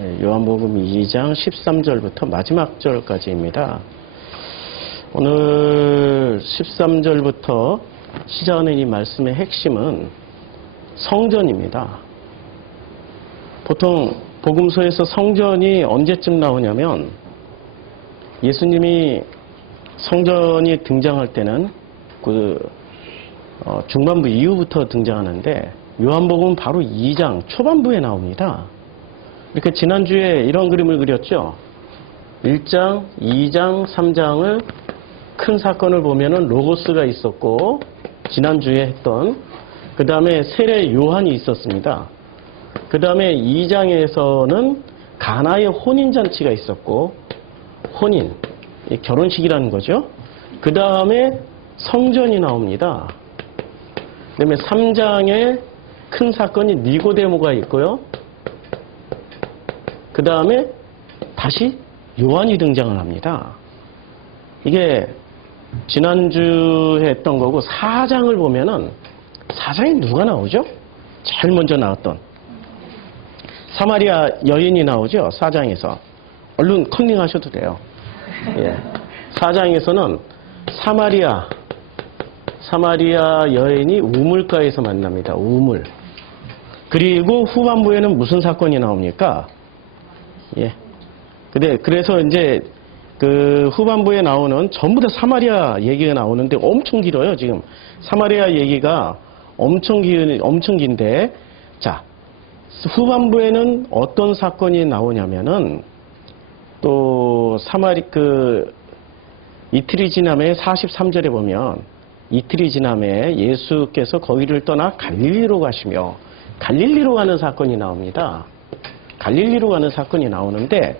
요한복음 2장 13절부터 마지막 절까지입니다. 오늘 13절부터 시작하는 이 말씀의 핵심은 성전입니다. 보통 복음서에서 성전이 언제쯤 나오냐면 예수님이 성전이 등장할 때는 중반부 이후부터 등장하는데 요한복음은 바로 2장 초반부에 나옵니다. 이렇게 지난주에 이런 그림을 그렸죠. 1장, 2장, 3장을 큰 사건을 보면은 로고스가 있었고 지난주에 했던 그 다음에 세례 요한이 있었습니다. 그 다음에 2장에서는 가나의 혼인잔치가 있었고 혼인, 결혼식이라는 거죠. 그 다음에 성전이 나옵니다. 그 다음에 3장에 큰 사건이 니고데모가 있고요. 그 다음에 다시 요한이 등장을 합니다. 이게 지난주에 했던 거고 4장을 보면은 4장에 누가 나오죠? 제일 먼저 나왔던 사마리아 여인이 나오죠. 4장에서. 얼른 컨닝하셔도 돼요. 예. 4장에서는 사마리아 여인이 우물가에서 만납니다. 우물. 그리고 후반부에는 무슨 사건이 나옵니까? 예. 그래서 이제 그 후반부에 나오는 전부 다 사마리아 얘기가 나오는데 엄청 길어요, 지금. 사마리아 얘기가 엄청 긴데, 자, 후반부에는 어떤 사건이 나오냐면은 또 이틀이 지남에 43절에 보면 이틀이 지남에 예수께서 거기를 떠나 갈릴리로 가시며 갈릴리로 가는 사건이 나옵니다. 갈릴리로 가는 사건이 나오는데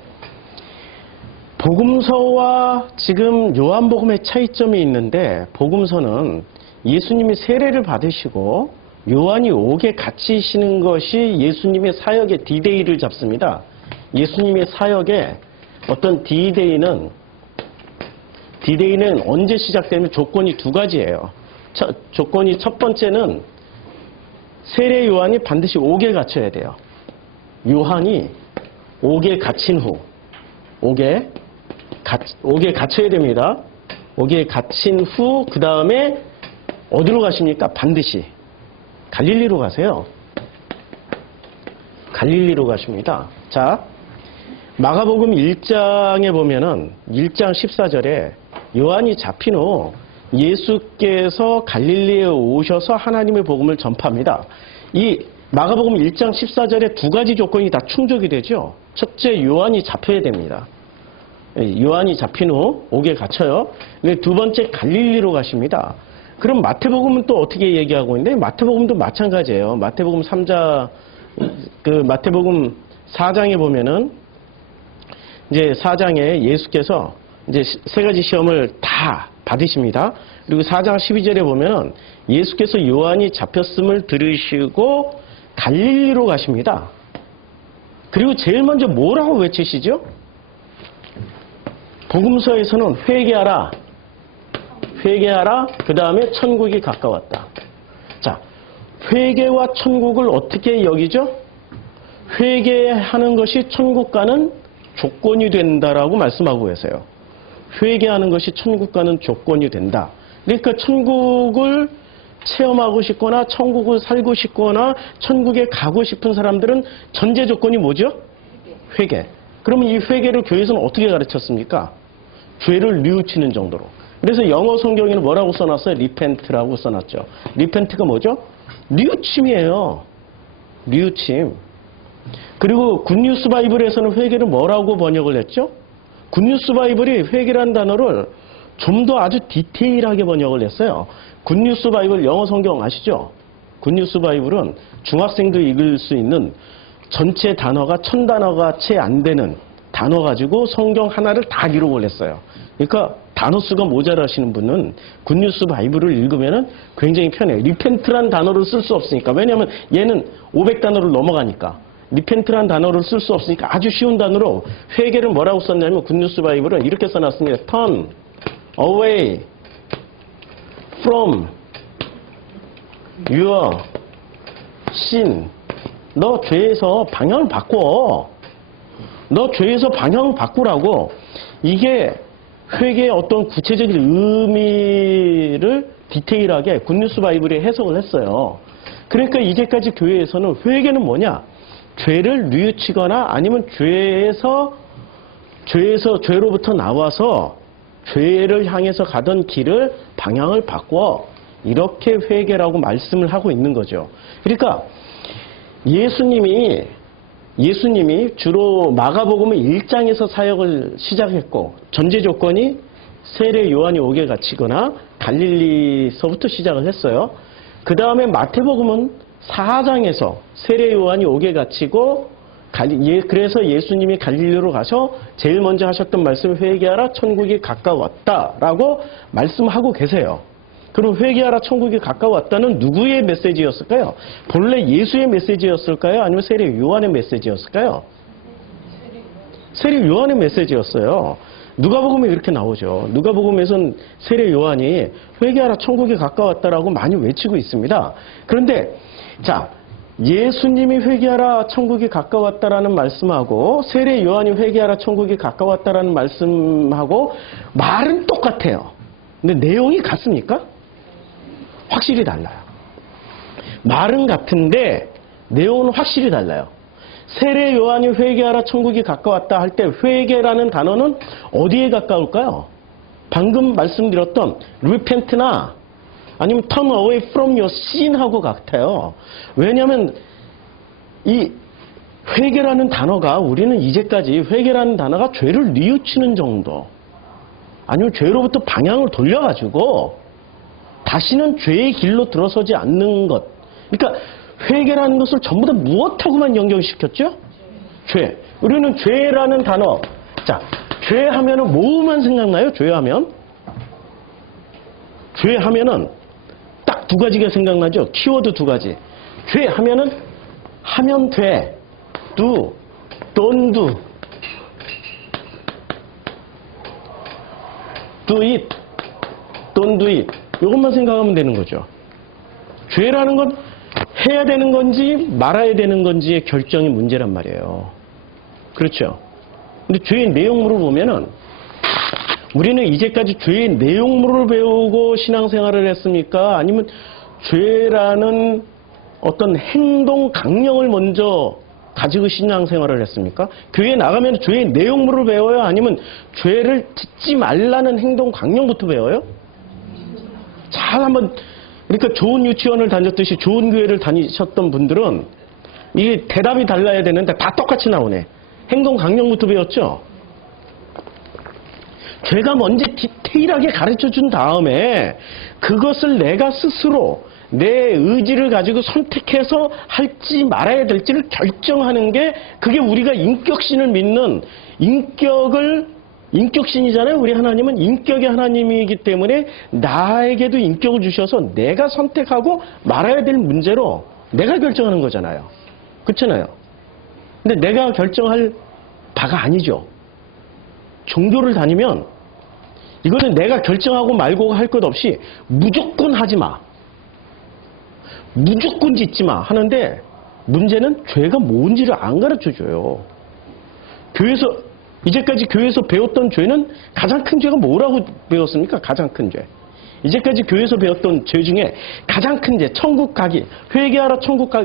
복음서와 지금 요한복음의 차이점이 있는데 복음서는 예수님이 세례를 받으시고 요한이 옥에 갇히시는 것이 예수님의 사역의 디데이를 잡습니다. 예수님의 사역의 어떤 디데이는 언제 시작되면 조건이 두 가지예요. 조건이 첫 번째는 세례 요한이 반드시 옥에 갇혀야 돼요. 요한이 옥에 갇힌 후 옥에 갇혀야 됩니다. 옥에 갇힌 후 그 다음에 어디로 가십니까? 반드시 갈릴리로 가세요. 갈릴리로 가십니다. 자, 마가복음 1장에 보면은 1장 14절에 요한이 잡힌 후 예수께서 갈릴리에 오셔서 하나님의 복음을 전파합니다. 이 마가복음 1장 14절에 두 가지 조건이 다 충족이 되죠. 첫째, 요한이 잡혀야 됩니다. 요한이 잡힌 후 옥에 갇혀요. 두 번째, 갈릴리로 가십니다. 그럼 마태복음은 또 어떻게 얘기하고 있는데 마태복음도 마찬가지예요. 마태복음 4장에 보면은 이제 4장에 예수께서 이제 세 가지 시험을 다 받으십니다. 그리고 4장 12절에 보면은 예수께서 요한이 잡혔음을 들으시고 갈릴리로 가십니다. 그리고 제일 먼저 뭐라고 외치시죠? 복음서에서는 회개하라. 그 다음에 천국이 가까웠다. 자, 회개와 천국을 어떻게 여기죠? 회개하는 것이 천국 가는 조건이 된다라고 말씀하고 계세요. 회개하는 것이 천국 가는 조건이 된다. 그러니까 천국을 체험하고 싶거나 천국을 살고 싶거나 천국에 가고 싶은 사람들은 전제 조건이 뭐죠? 회개. 그러면 이 회개를 교회에서는 어떻게 가르쳤습니까? 죄를 뉘우치는 정도로. 그래서 영어 성경에는 뭐라고 써놨어요? 리펜트라고 써놨죠. 리펜트가 뭐죠? 뉘우침이에요. 뉘우침. 그리고 굿뉴스 바이블에서는 회개를 뭐라고 번역을 했죠? 굿뉴스 바이블이 회개라는 단어를 좀 더 아주 디테일하게 번역을 했어요. 굿뉴스 바이블 영어 성경 아시죠? 굿뉴스 바이블은 중학생도 읽을 수 있는 전체 단어가 1000단어가 채 안 되는 단어 가지고 성경 하나를 다 기록을 했어요. 그러니까 단어 수가 모자라시는 분은 굿뉴스 바이블을 읽으면 굉장히 편해요. 리펜트란 단어를 쓸 수 없으니까. 왜냐하면 얘는 500단어를 넘어가니까. 리펜트란 단어를 쓸 수 없으니까 아주 쉬운 단어로 회개를 뭐라고 썼냐면 굿뉴스 바이블은 이렇게 써놨습니다. Turn away from your sin. 너 죄에서 방향을 바꿔. 너 죄에서 방향을 바꾸라고. 이게 회개의 어떤 구체적인 의미를 디테일하게 굿뉴스 바이블에 해석을 했어요. 그러니까 이제까지 교회에서는 회개는 뭐냐? 죄를 뉘우치거나 아니면 죄로부터 나와서 죄를 향해서 가던 길을 방향을 바꿔 이렇게 회개라고 말씀을 하고 있는 거죠. 그러니까 예수님이 주로 마가복음 1장에서 사역을 시작했고 전제 조건이 세례 요한이 오게 갇히거나 갈릴리서부터 시작을 했어요. 그 다음에 마태복음은 4장에서 세례 요한이 오게 갇히고 그래서 예수님이 갈릴리로 가서 제일 먼저 하셨던 말씀 회개하라 천국이 가까웠다라고 말씀하고 계세요. 그럼 회개하라 천국이 가까웠다는 누구의 메시지였을까요? 본래 예수의 메시지였을까요? 아니면 세례 요한의 메시지였을까요? 세례 요한의 메시지였어요. 누가복음에 이렇게 나오죠. 누가복음에서는 세례 요한이 회개하라 천국이 가까웠다라고 많이 외치고 있습니다. 그런데 자, 예수님이 회개하라 천국이 가까웠다라는 말씀하고 세례 요한이 회개하라 천국이 가까웠다라는 말씀하고 말은 똑같아요. 근데 내용이 같습니까? 확실히 달라요. 말은 같은데 내용은 확실히 달라요. 세례 요한이 회개하라 천국이 가까웠다 할 때 회개라는 단어는 어디에 가까울까요? 방금 말씀드렸던 repent나 아니면 turn away from your sin하고 같아요. 왜냐하면 이 회개라는 단어가 우리는 이제까지 회개라는 단어가 죄를 뉘우치는 정도 아니면 죄로부터 방향을 돌려가지고 다시는 죄의 길로 들어서지 않는 것. 그러니까 회개라는 것을 전부 다 무엇하고만 연결시켰죠? 죄. 우리는 죄라는 단어. 자, 죄하면은 뭐만 생각나요? 죄하면? 죄하면은 딱 두 가지가 생각나죠? 키워드 두 가지. 죄하면은 하면 돼. do, don't do. do it, don't do it. 이것만 생각하면 되는 거죠. 죄라는 건 해야 되는 건지 말아야 되는 건지의 결정이 문제란 말이에요. 그렇죠? 근데 죄의 내용물을 보면은 우리는 이제까지 죄의 내용물을 배우고 신앙생활을 했습니까? 아니면 죄라는 어떤 행동 강령을 먼저 가지고 신앙생활을 했습니까? 교회에 나가면 죄의 내용물을 배워요? 아니면 죄를 짓지 말라는 행동 강령부터 배워요? 잘 한번, 그러니까 좋은 유치원을 다녔듯이 좋은 교회를 다니셨던 분들은 이게 대답이 달라야 되는데 다 똑같이 나오네. 행동 강령부터 배웠죠? 죄가 먼저 디테일하게 가르쳐 준 다음에 그것을 내가 스스로 내 의지를 가지고 선택해서 할지 말아야 될지를 결정하는 게 그게 우리가 인격신을 믿는 인격신이잖아요. 우리 하나님은 인격의 하나님이기 때문에 나에게도 인격을 주셔서 내가 선택하고 말아야 될 문제로 내가 결정하는 거잖아요. 그렇잖아요. 근데 내가 결정할 바가 아니죠. 종교를 다니면 이거는 내가 결정하고 말고 할 것 없이 무조건 하지 마. 무조건 짓지 마 하는데 문제는 죄가 뭔지를 안 가르쳐줘요. 이제까지 교회에서 배웠던 죄는 가장 큰 죄가 뭐라고 배웠습니까? 가장 큰 죄. 이제까지 교회에서 배웠던 죄 중에 가장 큰 죄, 천국 가기, 회개하라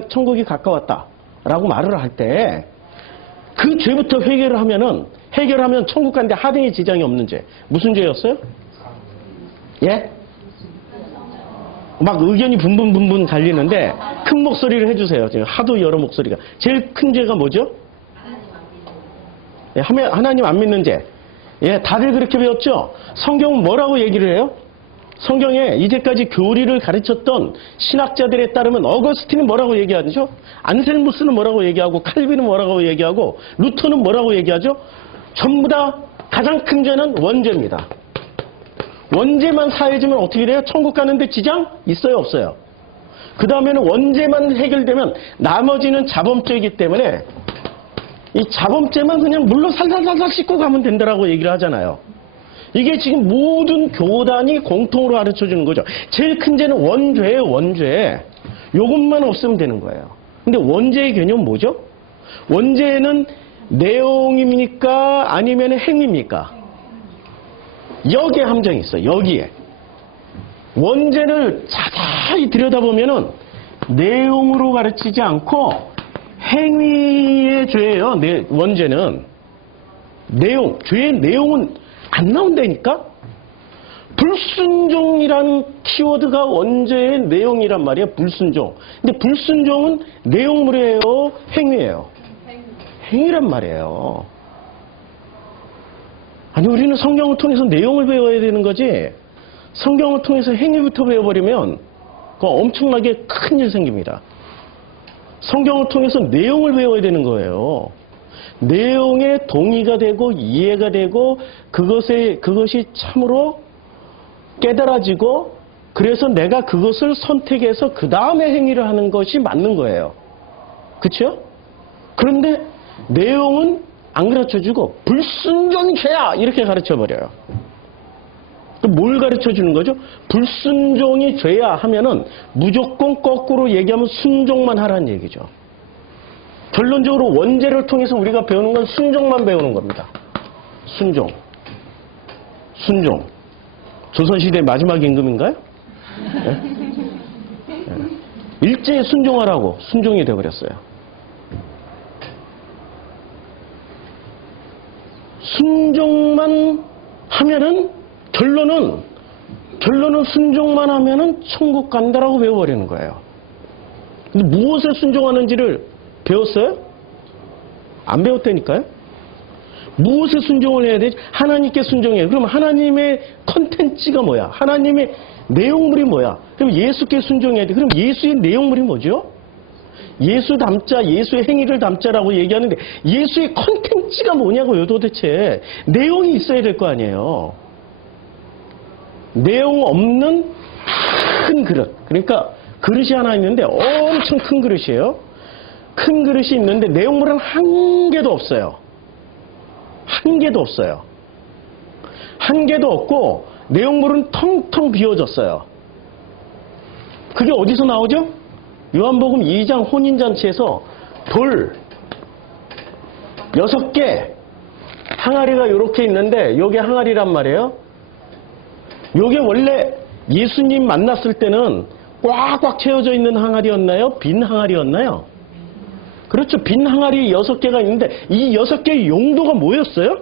천국이 가까웠다 라고 말을 할 때 그 죄부터 해결하면 천국 가는데 하등의 지장이 없는 죄. 무슨 죄였어요? 예? 막 의견이 분분 갈리는데 큰 목소리를 해주세요. 지금 하도 여러 목소리가. 제일 큰 죄가 뭐죠? 예, 하나님 안 믿는 죄. 예, 다들 그렇게 배웠죠? 성경은 뭐라고 얘기를 해요? 성경에 이제까지 교리를 가르쳤던 신학자들에 따르면 어거스틴은 뭐라고 얘기하죠? 안셀무스는 뭐라고 얘기하고 칼빈은 뭐라고 얘기하고 루터는 뭐라고 얘기하죠? 전부 다 가장 큰 죄는 원죄입니다. 원죄만 사해지면 어떻게 돼요? 천국 가는데 지장? 있어요, 없어요? 그 다음에는 원죄만 해결되면 나머지는 자범죄이기 때문에 이 자범죄만 그냥 물로 살살살살 씻고 가면 된다라고 얘기를 하잖아요. 이게 지금 모든 교단이 공통으로 가르쳐주는 거죠. 제일 큰 죄는 원죄예요, 원죄. 요것만 없으면 되는 거예요. 근데 원죄의 개념은 뭐죠? 원죄는 내용입니까? 아니면 행위입니까? 여기에 함정이 있어요. 여기에. 원죄를 자세히 들여다보면은 내용으로 가르치지 않고 행위의 죄예요. 원죄는. 죄의 내용은 안 나온다니까? 불순종이라는 키워드가 원죄의 내용이란 말이에요. 불순종. 근데 불순종은 내용물이에요? 행위예요? 행위란 말이에요. 아니, 우리는 성경을 통해서 내용을 배워야 되는 거지, 성경을 통해서 행위부터 배워버리면 그거 엄청나게 큰일 생깁니다. 성경을 통해서 내용을 배워야 되는 거예요. 내용에 동의가 되고 이해가 되고 그것이 참으로 깨달아지고, 그래서 내가 그것을 선택해서 그 다음에 행위를 하는 것이 맞는 거예요. 그렇죠? 그런데 내용은 안 가르쳐주고 불순종이 죄야 이렇게 가르쳐버려요. 뭘 가르쳐주는 거죠? 불순종이 죄야 하면은 무조건 거꾸로 얘기하면 순종만 하라는 얘기죠. 결론적으로 원죄를 통해서 우리가 배우는 건 순종만 배우는 겁니다. 순종. 조선시대 마지막 임금인가요? 네? 네. 일제히 순종하라고 순종이 되어버렸어요. 순종만 하면은 결론은 순종만 하면은 천국 간다라고 배워버리는 거예요. 근데 무엇에 순종하는지를 배웠어요? 안 배웠다니까요? 무엇에 순종을 해야 되지? 하나님께 순종해요. 그럼 하나님의 컨텐츠가 뭐야? 하나님의 내용물이 뭐야? 그럼 예수께 순종해야 돼. 그럼 예수의 내용물이 뭐죠? 예수 담자, 예수의 행위를 담자라고 얘기하는데 예수의 컨텐츠가 뭐냐고요, 도대체. 내용이 있어야 될 거 아니에요. 내용 없는 큰 그릇. 그러니까 그릇이 하나 있는데 엄청 큰 그릇이에요. 큰 그릇이 있는데 내용물은 한 개도 없어요. 한 개도 없어요. 한 개도 없고 내용물은 텅텅 비워졌어요. 그게 어디서 나오죠? 요한복음 2장 혼인잔치에서 돌 6개 항아리가 이렇게 있는데 요게 항아리란 말이에요. 요게 원래 예수님 만났을 때는 꽉꽉 채워져 있는 항아리였나요? 빈 항아리였나요? 그렇죠. 빈 항아리 6개가 있는데 이 6개의 용도가 뭐였어요?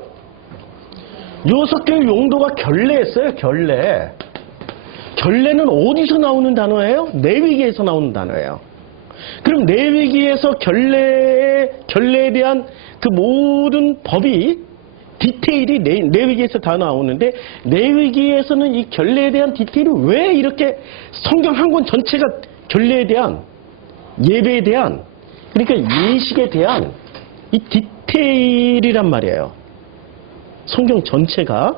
6개의 용도가 결례였어요. 결례. 결례는 어디서 나오는 단어예요? 레위기에서 나오는 단어예요. 그럼 레위기에서 결례에 대한 그 모든 법이 디테일이 레위기에서 다 나오는데 레위기에서는 이 결례에 대한 디테일이 왜 이렇게 성경 한 권 전체가 결례에 대한 예배에 대한 그러니까 예식에 대한 이 디테일이란 말이에요. 성경 전체가.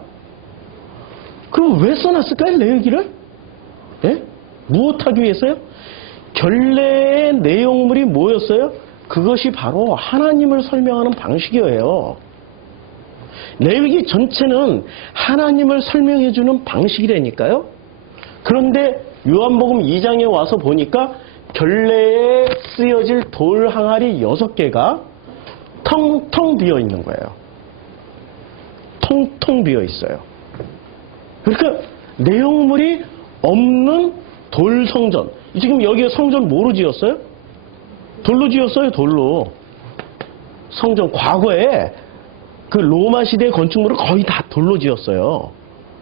그럼 왜 써놨을까요? 레위기를? 예? 무엇하기 위해서요? 결례의 내용물이 뭐였어요? 그것이 바로 하나님을 설명하는 방식이에요. 레위기 전체는 하나님을 설명해주는 방식이라니까요. 그런데 요한복음 2장에 와서 보니까 결례에 쓰여질 돌 항아리 6개가 텅텅 비어 있는 거예요. 텅텅 비어 있어요. 그러니까 내용물이 없는 돌 성전. 지금 여기 성전 뭐로 지었어요? 돌로 지었어요. 돌로. 성전 과거에 그 로마 시대 건축물을 거의 다 돌로 지었어요.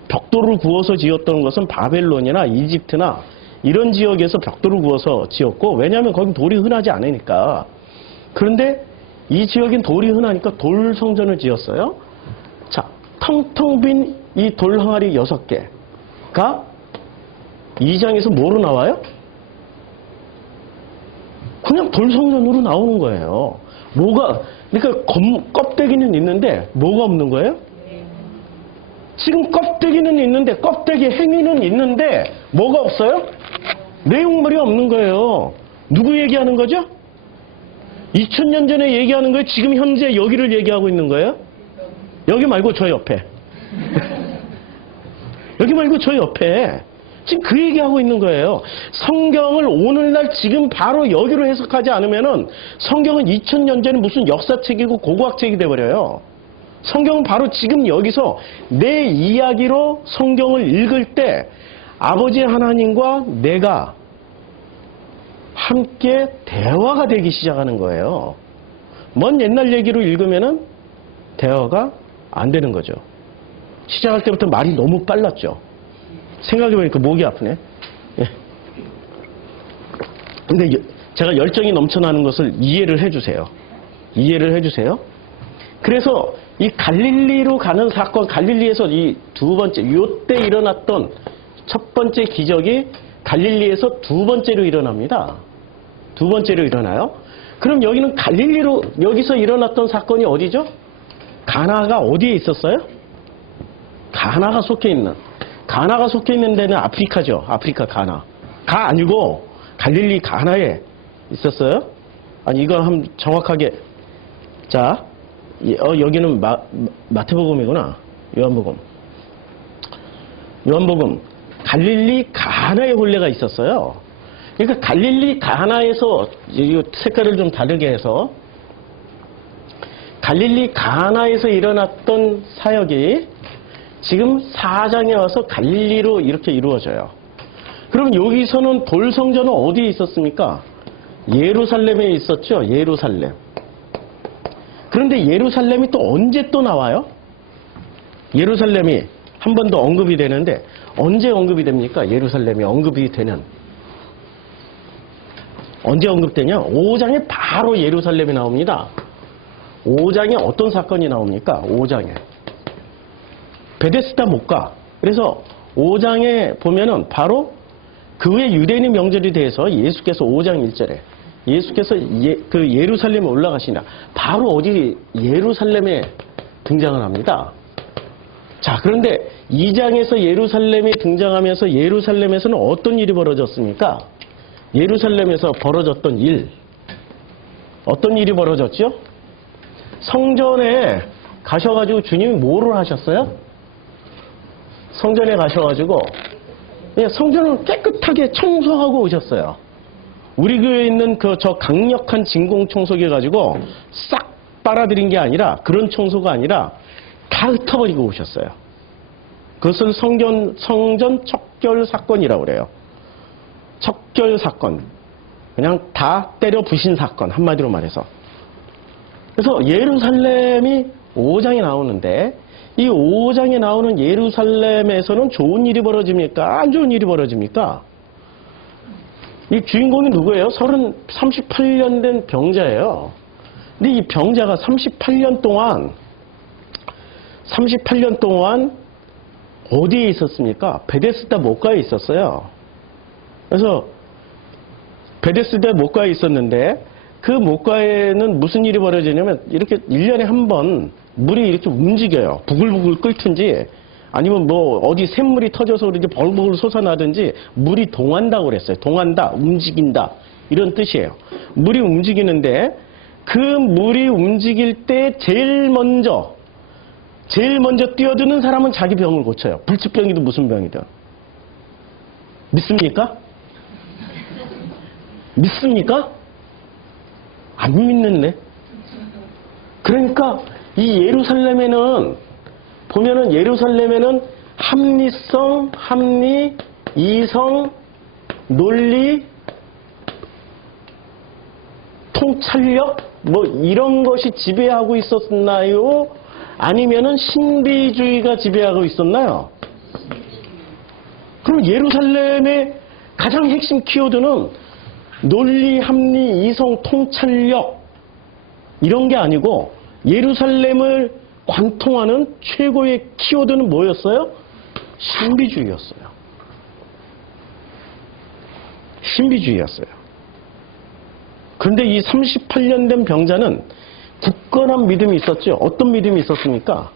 벽돌을 구워서 지었던 것은 바벨론이나 이집트나 이런 지역에서 벽돌을 구워서 지었고, 왜냐하면 거긴 돌이 흔하지 않으니까. 그런데 이 지역엔 돌이 흔하니까 돌 성전을 지었어요. 자, 텅텅 빈 이 돌 항아리 6개가 2장에서 뭐로 나와요? 그냥 돌 성전으로 나오는 거예요. 그러니까 껍데기는 있는데 뭐가 없는 거예요? 지금 껍데기는 있는데, 껍데기 행위는 있는데 뭐가 없어요? 내용물이 없는 거예요. 누구 얘기하는 거죠? 2000년 전에 얘기하는 거예요? 지금 현재 여기를 얘기하고 있는 거예요? 여기 말고 저 옆에. 여기 말고 저 옆에. 지금 그 얘기하고 있는 거예요. 성경을 오늘날 지금 바로 여기로 해석하지 않으면은 성경은 2000년 전에 무슨 역사책이고 고고학책이 돼버려요. 성경은 바로 지금 여기서 내 이야기로 성경을 읽을 때 아버지 하나님과 내가 함께 대화가 되기 시작하는 거예요. 먼 옛날 얘기로 읽으면은 대화가 안 되는 거죠. 시작할 때부터 말이 너무 빨랐죠. 생각해보니까 목이 아프네. 예. 근데 제가 열정이 넘쳐나는 것을 이해를 해주세요. 이해를 해주세요. 그래서 이 갈릴리로 가는 사건, 갈릴리에서 이 두 번째, 요때 일어났던 첫 번째 기적이 갈릴리에서 두 번째로 일어납니다. 두 번째로 일어나요. 그럼 여기는 갈릴리로, 여기서 일어났던 사건이 어디죠? 가나가 어디에 있었어요? 가나가 속해 있는 데는 아프리카죠. 아프리카 가나. 가 아니고 갈릴리 가나에 있었어요. 아니 이거 한번 정확하게. 자, 여기는 마태복음이구나. 요한복음. 갈릴리 가나에 혼례가 있었어요. 그러니까 갈릴리 가나에서 이 색깔을 좀 다르게 해서 갈릴리 가나에서 일어났던 사역이 지금 4장에 와서 갈릴리로 이렇게 이루어져요. 그럼 여기서는 돌성전은 어디에 있었습니까? 예루살렘에 있었죠. 예루살렘. 그런데 예루살렘이 또 언제 또 나와요? 예루살렘이 한 번 더 언급이 되는데 언제 언급이 됩니까? 예루살렘이 언급이 되는. 언제 언급되냐? 5장에 바로 예루살렘이 나옵니다. 5장에 어떤 사건이 나옵니까? 5장에. 베데스다 못 가. 그래서 5장에 보면은 바로 그 후에 유대인의 명절에 대해서 예수께서 5장 1절에 예수께서 그 예루살렘에 올라가시나 바로 어디 예루살렘에 등장을 합니다. 자, 그런데 2장에서 예루살렘이 등장하면서 예루살렘에서는 어떤 일이 벌어졌습니까? 예루살렘에서 벌어졌던 일. 어떤 일이 벌어졌죠? 성전에 가셔가지고 주님이 뭐를 하셨어요? 성전에 가셔가지고 성전을 깨끗하게 청소하고 오셨어요. 우리 교회에 있는 저 강력한 진공 청소기 가지고 싹 빨아들인 게 아니라 그런 청소가 아니라 다 흩어버리고 오셨어요. 그것을 성전 척결 사건이라고 그래요. 척결 사건. 그냥 다 때려 부신 사건. 한마디로 말해서. 그래서 예루살렘이 5장에 나오는데 이 5장에 나오는 예루살렘에서는 좋은 일이 벌어집니까? 안 좋은 일이 벌어집니까? 이 주인공이 누구예요? 38년 된 병자예요. 근데 이 병자가 38년 동안 어디에 있었습니까? 베데스다 못가에 있었어요. 그래서 베데스다 못가에 있었는데 그 못가에는 무슨 일이 벌어지냐면 이렇게 1년에 한 번 물이 이렇게 움직여요. 부글부글 끓든지 아니면 뭐 어디 샘물이 터져서 그런지 벌벌 솟아나든지 물이 동한다고 그랬어요. 동한다, 움직인다 이런 뜻이에요. 물이 움직이는데 그 물이 움직일 때 제일 먼저 뛰어드는 사람은 자기 병을 고쳐요. 불치병이든 무슨 병이든. 믿습니까? 믿습니까? 안 믿는데. 그러니까 이 예루살렘에는 보면은 예루살렘에는 합리성, 합리, 이성, 논리, 통찰력 뭐 이런 것이 지배하고 있었나요? 아니면은 신비주의가 지배하고 있었나요? 그럼 예루살렘의 가장 핵심 키워드는 논리, 합리, 이성, 통찰력 이런 게 아니고 예루살렘을 관통하는 최고의 키워드는 뭐였어요? 신비주의였어요. 신비주의였어요. 그런데 이 38년 된 병자는 굳건한 믿음이 있었죠. 어떤 믿음이 있었습니까?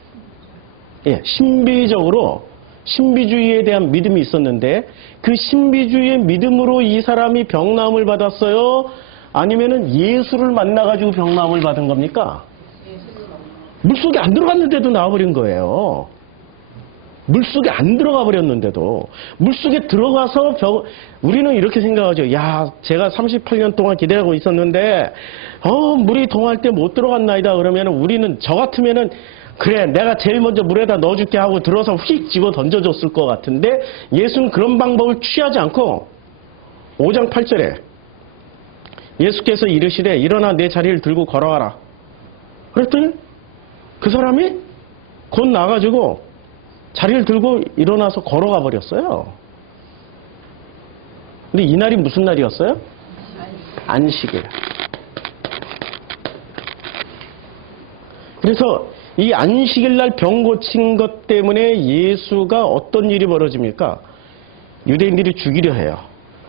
예, 신비주의에 대한 믿음이 있었는데 그 신비주의의 믿음으로 이 사람이 병나음을 받았어요? 아니면은 예수를 만나가지고 병나음을 받은 겁니까? 물속에 안 들어갔는데도 나와버린 거예요. 물속에 안 들어가 버렸는데도 물속에 들어가서 우리는 이렇게 생각하죠. 야, 제가 38년 동안 기대하고 있었는데 물이 동할 때 못 들어갔나이다. 그러면 우리는 저 같으면은 그래, 내가 제일 먼저 물에다 넣어줄게 하고 들어서 휙 집어 던져줬을 것 같은데 예수는 그런 방법을 취하지 않고 5장 8절에 예수께서 이르시되 일어나 내 자리를 들고 걸어가라. 그랬더니 그 사람이 곧 나가지고 자리를 들고 일어나서 걸어가 버렸어요. 근데 이날이 무슨 날이었어요? 안식일. 그래서 이 안식일 날 병 고친 것 때문에 예수가 어떤 일이 벌어집니까? 유대인들이 죽이려 해요.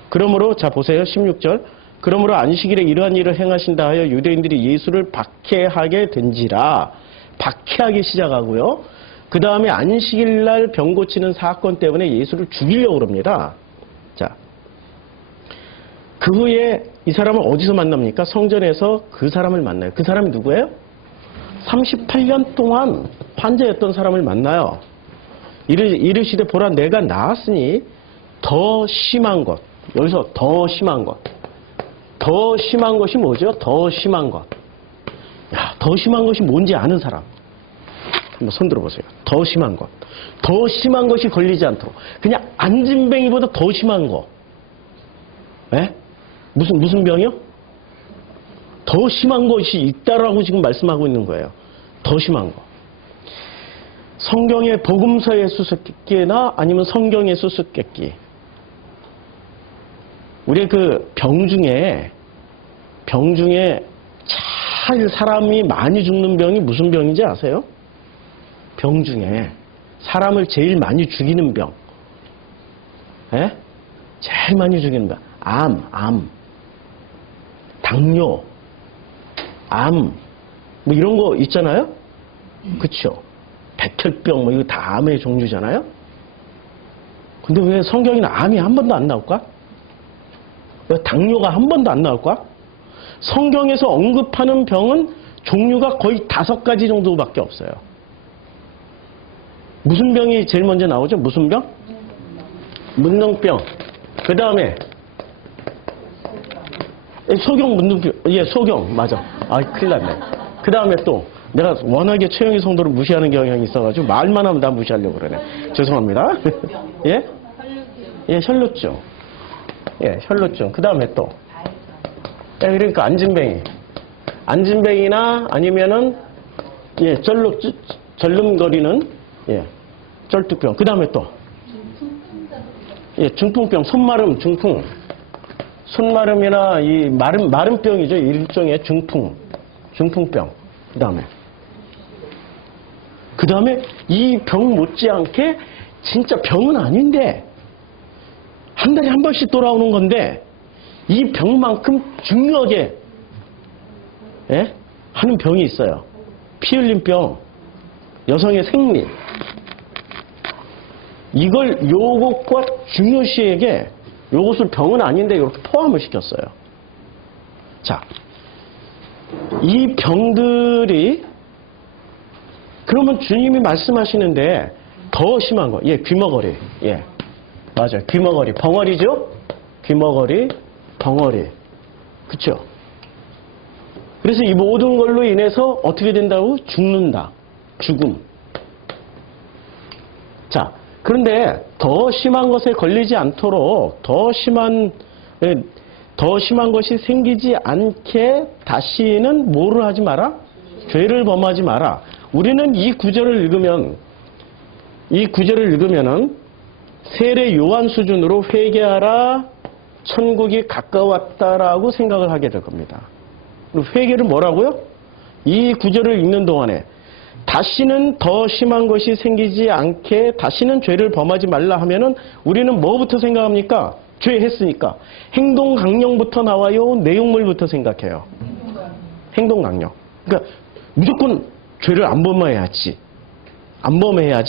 그러므로 자 보세요. 16절. 그러므로 안식일에 이러한 일을 행하신다 하여 유대인들이 예수를 박해하게 된지라. 박해하기 시작하고요. 그 다음에 안식일 날 병 고치는 사건 때문에 예수를 죽이려고 합니다. 자, 그 후에 이 사람을 어디서 만납니까? 성전에서 그 사람을 만나요. 그 사람이 누구예요? 38년 동안 환자였던 사람을 만나요. 이르시되 보라 내가 나았으니 더 심한 것. 여기서 더 심한 것. 더 심한 것이 뭐죠? 더 심한 것. 야, 더 심한 것이 뭔지 아는 사람. 한번 손 들어보세요. 더 심한 것. 더 심한 것이 걸리지 않도록. 그냥 안진뱅이보다 더 심한 거. 예? 무슨 병이요? 더 심한 것이 있다라고 지금 말씀하고 있는 거예요. 더 심한 거. 성경의 복음서의 수수께끼나 아니면 성경의 수수께끼. 우리 그 병 중에 잘 사람이 많이 죽는 병이 무슨 병인지 아세요? 병 중에 사람을 제일 많이 죽이는 병. 예? 제일 많이 죽이는 병. 암. 당뇨. 암, 뭐 이런 거 있잖아요? 그쵸? 백혈병, 뭐 이거 다 암의 종류잖아요? 근데 왜 성경에는 암이 한 번도 안 나올까? 왜 당뇨가 한 번도 안 나올까? 성경에서 언급하는 병은 종류가 거의 5가지 정도밖에 없어요. 무슨 병이 제일 먼저 나오죠? 무슨 병? 문둥병. 그 다음에 소경 문둥병. 예, 소경. 맞아. 아, 큰일 났네. 그 다음에 또 내가 워낙에 최영희 성도를 무시하는 경향이 있어가지고 말만 하면 다 무시하려고 그러네. 죄송합니다. 예? 예, 혈루증. 예, 혈루증. 그 다음에 또. 예, 그러니까 안진뱅이나 아니면은 예, 절름거리는 예, 쩔뚝병. 그 다음에 또. 예, 중풍병, 손마름, 중풍. 손마름이나 이 마름병이죠. 일종의 중풍병. 그 다음에 이 병 못지않게 진짜 병은 아닌데 한 달에 한 번씩 돌아오는 건데 이 병만큼 중요하게 예? 하는 병이 있어요. 피 흘림병, 여성의 생리. 이걸 요것과 중요시에게 요것을 병은 아닌데 이렇게 포함을 시켰어요. 자, 이 병들이 그러면 주님이 말씀하시는데 더 심한 거, 예, 귀머거리, 예, 맞아요, 귀머거리, 벙어리죠, 귀머거리, 벙어리, 그렇죠? 그래서 이 모든 걸로 인해서 어떻게 된다고? 죽는다, 죽음. 자. 그런데 더 심한 것에 걸리지 않도록 더 심한 것이 생기지 않게 다시는 뭐를 하지 마라? 죄를 범하지 마라. 우리는 이 구절을 읽으면은 세례 요한 수준으로 회개하라, 천국이 가까웠다라고 생각을 하게 될 겁니다. 회개를 뭐라고요? 이 구절을 읽는 동안에 다시는 더 심한 것이 생기지 않게 다시는 죄를 범하지 말라 하면은 우리는 뭐부터 생각합니까? 죄 했으니까. 행동 강령부터 나와요? 내용물부터 생각해요? 행동 강령. 그러니까 무조건 죄를 안 범해야지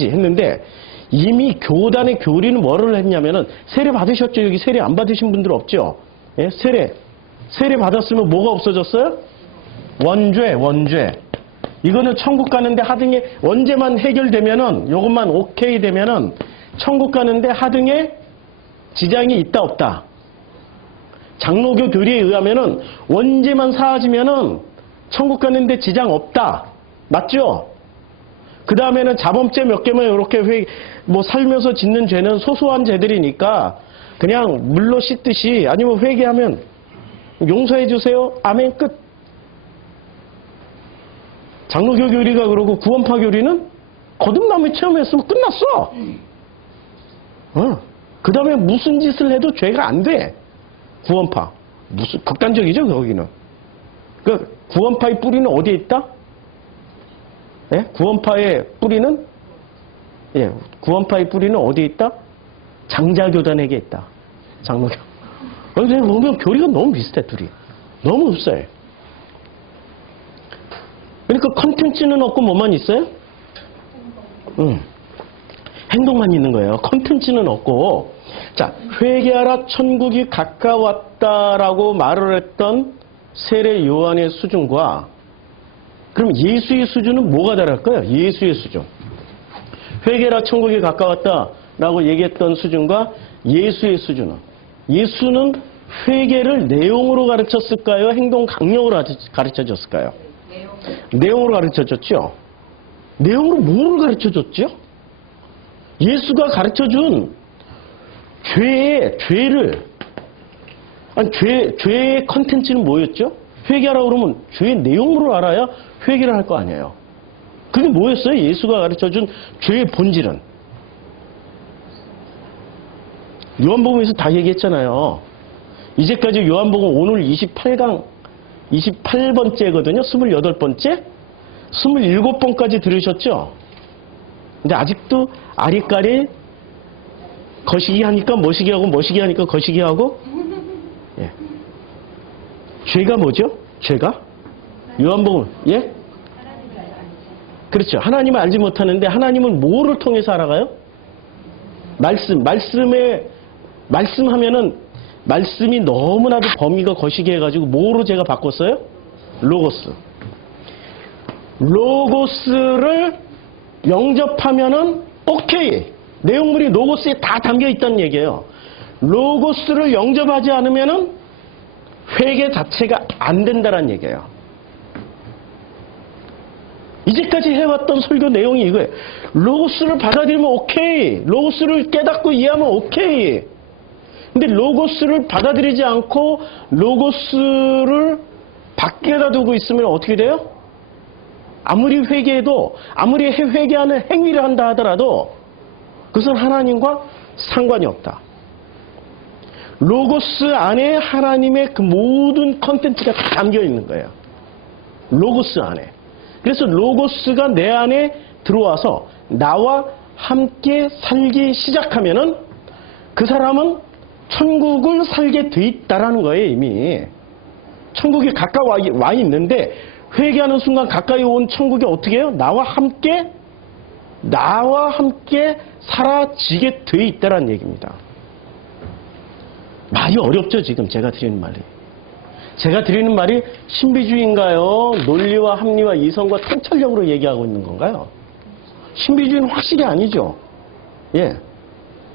했는데 이미 교단의 교리는 뭐를 했냐면은 세례 받으셨죠? 여기 세례 안 받으신 분들 없죠? 예? 세례 받았으면 뭐가 없어졌어요? 원죄. 이거는 천국 가는데 하등에 언제만 해결되면은 요것만 오케이 되면은 천국 가는데 하등에 지장이 있다 없다. 장로교 교리에 의하면은 언제만 사아지면은 천국 가는데 지장 없다. 맞죠? 그 다음에는 자범죄 몇 개만 이렇게 뭐 살면서 짓는 죄는 소소한 죄들이니까 그냥 물로 씻듯이 아니면 회개하면 용서해 주세요. 아멘 끝. 장로교 교리가 그러고 구원파 교리는 거듭남을 체험했으면 끝났어. 그 다음에 무슨 짓을 해도 죄가 안 돼. 구원파. 무슨 극단적이죠 거기는. 그 구원파의 뿌리는 어디에 있다? 예? 구원파의 뿌리는 구원파의 뿌리는 어디에 있다? 장자교단에게 있다. 장로교. 여기 보면 교리가 너무 비슷해 둘이. 너무 흡사해. 그러니까 컨텐츠는 없고 뭐만 있어요? 행동만 있는 거예요. 컨텐츠는 없고. 자, 회개하라 천국이 가까웠다라고 말을 했던 세례 요한의 수준과 그럼 예수의 수준은 뭐가 다를까요? 예수의 수준. 회개하라 천국이 가까웠다라고 얘기했던 수준과 예수의 수준은 예수는 회개를 내용으로 가르쳤을까요? 행동 강령으로 가르쳐줬을까요? 내용으로 가르쳐줬죠. 내용으로 뭐를 가르쳐줬죠? 예수가 가르쳐준 죄의 컨텐츠는 뭐였죠? 회개하라고 그러면 죄의 내용으로 알아야 회개를 할 거 아니에요. 그게 뭐였어요? 예수가 가르쳐준 죄의 본질은. 요한복음에서 다 얘기했잖아요. 이제까지 요한복음 오늘 28번째거든요. 28번째? 27번까지 들으셨죠? 근데 아직도 아리까리 거시기 하니까 머시기 하고 머시기 하니까 거시기 하고 예. 죄가 뭐죠? 죄가? 요한복음 예? 그렇죠. 하나님을 알지 못하는데 하나님은 뭐를 통해서 알아가요? 말씀하면은 말씀이 너무나도 범위가 거시기 해가지고 뭐로 제가 바꿨어요? 로고스. 로고스를 영접하면은 오케이. 내용물이 로고스에 다 담겨 있다는 얘기예요. 로고스를 영접하지 않으면은 회개 자체가 안 된다는 얘기예요. 이제까지 해왔던 설교 내용이 이거예요. 로고스를 받아들이면 오케이. 로고스를 깨닫고 이해하면 오케이. 근데 로고스를 받아들이지 않고 로고스를 밖에다 두고 있으면 어떻게 돼요? 아무리 회개해도 아무리 회개하는 행위를 한다 하더라도 그것은 하나님과 상관이 없다. 로고스 안에 하나님의 그 모든 컨텐츠가 다 담겨 있는 거예요. 로고스 안에. 그래서 로고스가 내 안에 들어와서 나와 함께 살기 시작하면은 그 사람은 천국을 살게 돼 있다라는 거예요, 이미. 천국이 가까워 와 있는데 회개하는 순간 가까이 온 천국이 어떻게 해요? 나와 함께 사라지게 돼 있다라는 얘기입니다. 말이 어렵죠, 지금 제가 드리는 말이. 제가 드리는 말이 신비주의인가요? 논리와 합리와 이성과 통찰력으로 얘기하고 있는 건가요? 신비주의는 확실히 아니죠. 예.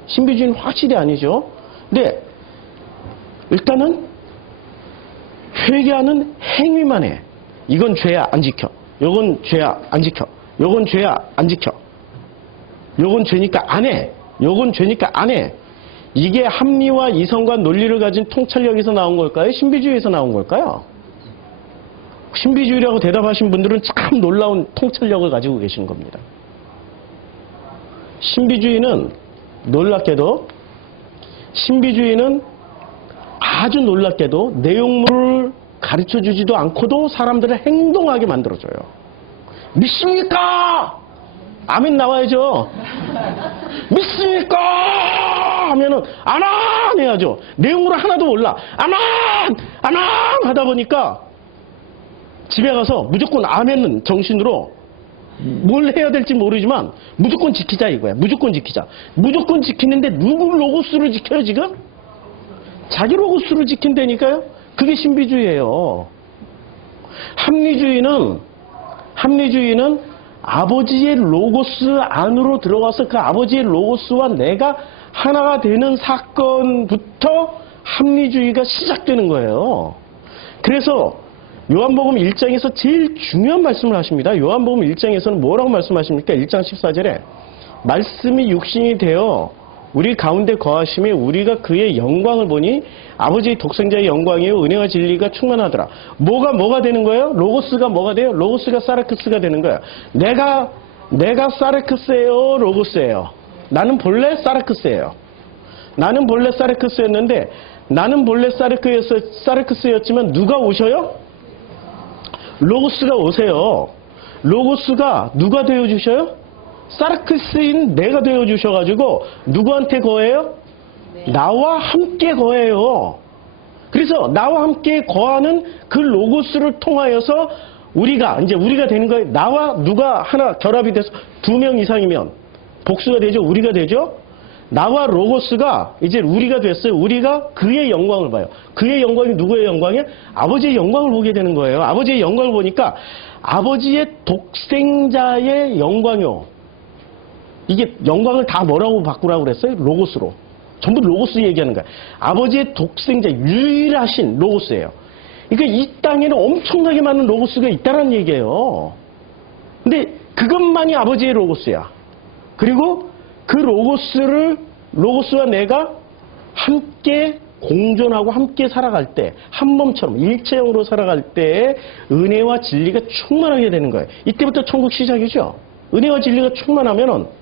신비주의는 확실히 아니죠. 근데 일단은 회개하는 행위만 해. 이건 죄야 안 지켜. 요건 죄야 안 지켜. 요건 죄야 안 지켜. 요건 죄니까 안 해. 요건 죄니까 안 해. 이게 합리와 이성과 논리를 가진 통찰력에서 나온 걸까요? 신비주의에서 나온 걸까요? 신비주의라고 대답하신 분들은 참 놀라운 통찰력을 가지고 계신 겁니다. 신비주의는 아주 놀랍게도 내용물을 가르쳐주지도 않고도 사람들을 행동하게 만들어줘요. 믿습니까? 아멘 나와야죠. 믿습니까? 하면은 아멘 해야죠. 내용으로 하나도 몰라. 아멘 하다 보니까 집에 가서 무조건 아멘은 정신으로 뭘 해야 될지 모르지만 무조건 지키자 이거야. 무조건 지키자. 무조건 지키는데 누구 로고스를 지켜요 지금? 자기 로고스를 지킨다니까요. 그게 신비주의예요. 합리주의는 합리주의는 아버지의 로고스 안으로 들어가서 그 아버지의 로고스와 내가 하나가 되는 사건부터 합리주의가 시작되는 거예요. 그래서 요한복음 1장에서 제일 중요한 말씀을 하십니다. 요한복음 1장에서는 뭐라고 말씀하십니까? 1장 14절에 말씀이 육신이 되어 우리 가운데 거하심에 우리가 그의 영광을 보니 아버지의 독생자의 영광이요 은혜와 진리가 충만하더라. 뭐가 되는 거예요? 로고스가 뭐가 돼요? 로고스가 사르크스가 되는 거예요. 내가 사르크스예요, 로고스예요. 나는 본래 사르크스예요. 나는 본래 사르크스였는데 나는 본래 사르크스였지만 누가 오셔요? 로고스가 오세요. 로고스가 누가 되어주셔요? 사르크스인 내가 되어주셔가지고 누구한테 거해요? 네. 나와 함께 거해요. 그래서 나와 함께 거하는 그 로고스를 통하여서 우리가 되는 거예요. 나와 누가 하나 결합이 돼서 2명 이상이면 복수가 되죠. 우리가 되죠. 나와 로고스가 이제 우리가 됐어요. 우리가 그의 영광을 봐요. 그의 영광이 누구의 영광이에요? 아버지의 영광을 보게 되는 거예요. 아버지의 영광을 보니까 아버지의 독생자의 영광이요. 이게 영광을 다 뭐라고 바꾸라고 그랬어요? 로고스로. 전부 로고스 얘기하는 거예요. 아버지의 독생자, 유일하신 로고스예요. 그러니까 이 땅에는 엄청나게 많은 로고스가 있다는 얘기예요. 근데 그것만이 아버지의 로고스야. 그리고 그 로고스와 내가 함께 공존하고 함께 살아갈 때, 한 몸처럼 일체형으로 살아갈 때 은혜와 진리가 충만하게 되는 거예요. 이때부터 천국 시작이죠. 은혜와 진리가 충만하면은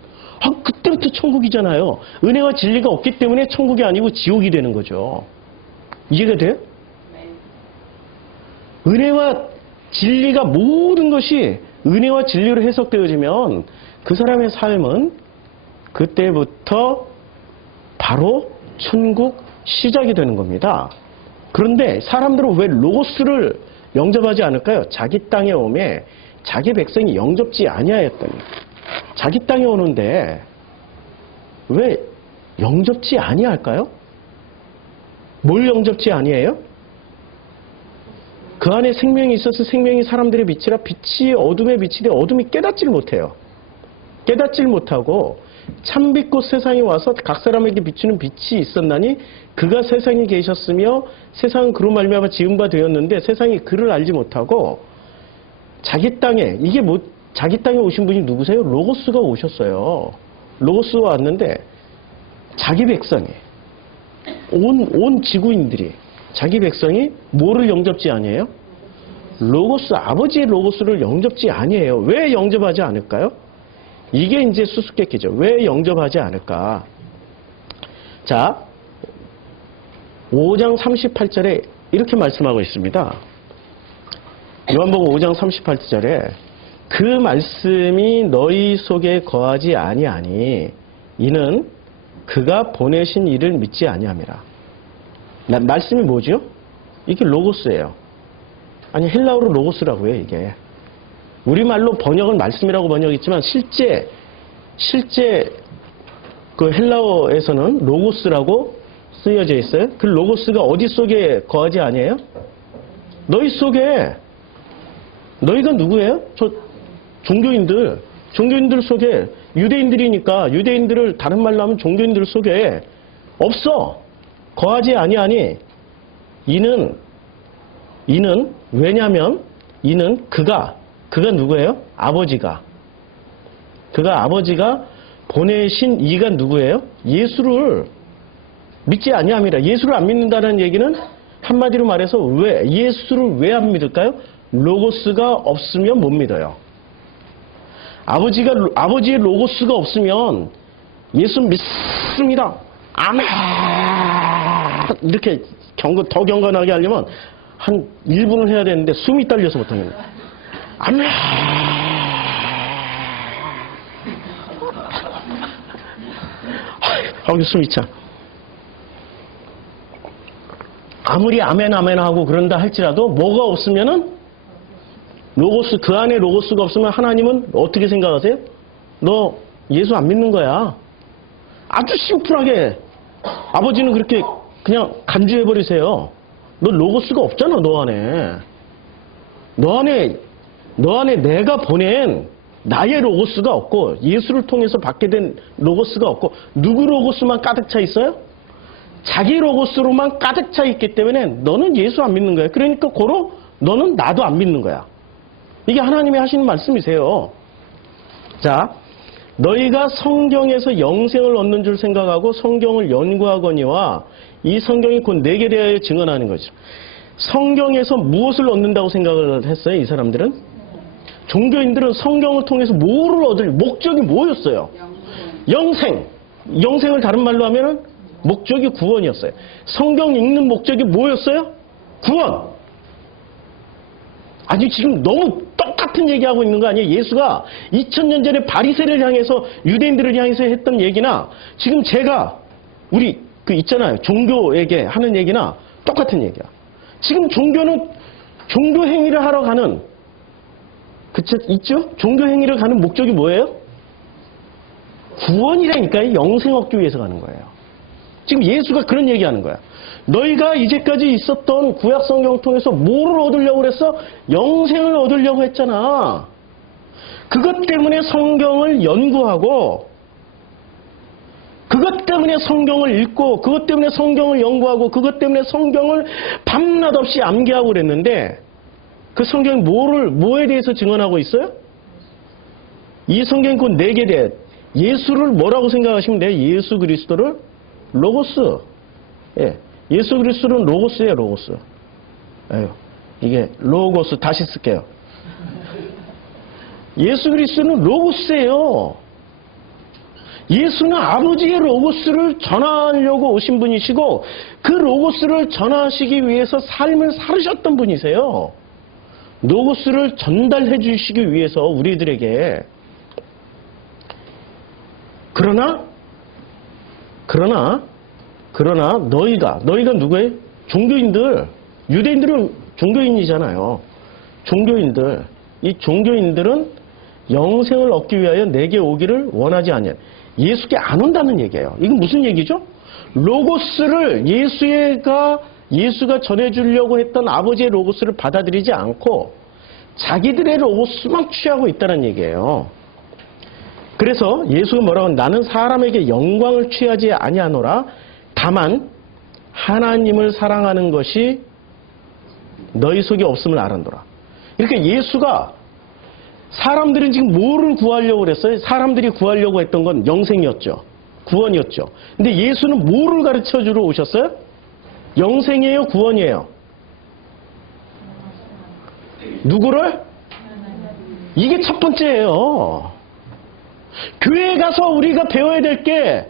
그때부터 천국이잖아요. 은혜와 진리가 없기 때문에 천국이 아니고 지옥이 되는 거죠. 이해가 돼요? 네. 은혜와 진리가 모든 것이 은혜와 진리로 해석되어지면 그 사람의 삶은 그때부터 바로 천국 시작이 되는 겁니다. 그런데 사람들은 왜 로고스를 영접하지 않을까요? 자기 땅에 오매 자기 백성이 영접지 아니하였더니. 자기 땅에 오는데 왜 영접지 아니할까요? 뭘 영접지 아니해요? 그 안에 생명이 있어서 생명이 사람들의 빛이라 빛이 어둠의 빛이되 어둠이 깨닫지를 못해요. 깨닫지를 못하고 참빛 곧 세상에 와서 각 사람에게 비추는 빛이 있었나니 그가 세상에 계셨으며 세상은 그로 말미암아 지은 바 되었는데 세상이 그를 알지 못하고 자기 땅에 자기 땅에 오신 분이 누구세요? 로고스가 오셨어요. 로고스가 왔는데 자기 백성이 온 지구인들이 자기 백성이 뭐를 영접지 아니에요? 로고스, 아버지의 로고스를 영접지 아니에요. 왜 영접하지 않을까요? 이게 이제 수수께끼죠. 왜 영접하지 않을까? 자, 5장 38절에 이렇게 말씀하고 있습니다. 요한복음 5장 38절에 그 말씀이 너희 속에 거하지 아니하니 이는 그가 보내신 이를 믿지 아니함이라. 말씀이 뭐죠? 이게 로고스예요. 아니 헬라어로 로고스라고 해요. 이게 우리말로 번역은 말씀이라고 번역했지만 실제 그 헬라어에서는 로고스라고 쓰여져 있어요. 그 로고스가 어디 속에 거하지 아니에요? 너희 속에. 너희가 누구예요? 저 종교인들 속에, 유대인들이니까 유대인들을 다른 말로 하면 종교인들 속에 없어. 거하지 아니하니 이는 왜냐면 이는 그가 누구예요? 아버지가 보내신 이가 누구예요? 예수를 믿지 아니함이라. 예수를 안 믿는다는 얘기는 한마디로 말해서 예수를 왜 안 믿을까요? 로고스가 없으면 못 믿어요. 아버지의 로고스가 없으면 예수 믿습니다. 아멘. 이렇게 더 경건하게 하려면 한 1분을 해야 되는데 숨이 딸려서 못합니다. 아멘. 숨이 차. 아무리 아멘 하고 그런다 할지라도 뭐가 없으면은 로고스, 그 안에 로고스가 없으면 하나님은 어떻게 생각하세요? 너 예수 안 믿는 거야. 아주 심플하게 아버지는 그렇게 그냥 간주해버리세요. 너 로고스가 없잖아. 너 안에 너 안에 내가 보낸 나의 로고스가 없고 예수를 통해서 받게 된 로고스가 없고 누구 로고스만 가득 차 있어요? 자기 로고스로만 가득 차 있기 때문에 너는 예수 안 믿는 거야. 그러니까 고로 너는 나도 안 믿는 거야. 이게 하나님이 하시는 말씀이세요. 자, 너희가 성경에서 영생을 얻는 줄 생각하고 성경을 연구하거니와 이 성경이 곧 내게 대하여 증언하는 거죠. 성경에서 무엇을 얻는다고 생각을 했어요? 이 사람들은? 종교인들은 성경을 통해서 뭐를 얻을 목적이 뭐였어요? 영생. 영생을 다른 말로 하면은 목적이 구원이었어요. 성경 읽는 목적이 뭐였어요? 구원. 아니 지금 너무 똑같은 얘기하고 있는 거 아니에요? 예수가 2000년 전에 바리새를 향해서 유대인들을 향해서 했던 얘기나 지금 제가 우리 있잖아요. 종교에게 하는 얘기나 똑같은 얘기야. 지금 종교는 종교 행위를 하러 가는 있죠? 종교 행위를 가는 목적이 뭐예요? 구원이라니까요. 영생 얻기 위해서 가는 거예요. 지금 예수가 그런 얘기하는 거야. 너희가 이제까지 있었던 구약 성경을 통해서 뭐를 얻으려고 그랬어? 영생을 얻으려고 했잖아. 그것 때문에 성경을 연구하고 그것 때문에 성경을 읽고 그것 때문에 성경을 연구하고 그것 때문에 성경을 밤낮 없이 암기하고 그랬는데 그 성경이 뭐에 대해서 증언하고 있어요? 이 성경이 곧 내게 대해 예수를 뭐라고 생각하시면 돼요? 예수 그리스도를 로고스. 예. 예수 그리스도는 로고스예요, 로고스. 에휴, 이게 로고스 다시 쓸게요. 예수 그리스도는 로고스예요. 예수는 아버지의 로고스를 전하려고 오신 분이시고 그 로고스를 전하시기 위해서 삶을 살으셨던 분이세요. 로고스를 전달해 주시기 위해서 우리들에게. 그러나 너희가 누구예요? 종교인들. 유대인들은 종교인이잖아요. 종교인들. 이 종교인들은 영생을 얻기 위하여 내게 오기를 원하지 않냐. 예수께 안 온다는 얘기예요. 이건 무슨 얘기죠? 로고스를 예수가 전해주려고 했던 아버지의 로고스를 받아들이지 않고 자기들의 로고스만 취하고 있다는 얘기예요. 그래서 예수가 뭐라고 하면 나는 사람에게 영광을 취하지 아니하노라. 다만 하나님을 사랑하는 것이 너희 속에 없음을 알았노라. 이렇게 예수가 사람들은 지금 뭐를 구하려고 그랬어요? 사람들이 구하려고 했던 건 영생이었죠. 구원이었죠. 근데 예수는 뭐를 가르쳐 주러 오셨어요? 영생이에요? 구원이에요? 누구를? 이게 첫 번째예요. 교회에 가서 우리가 배워야 될 게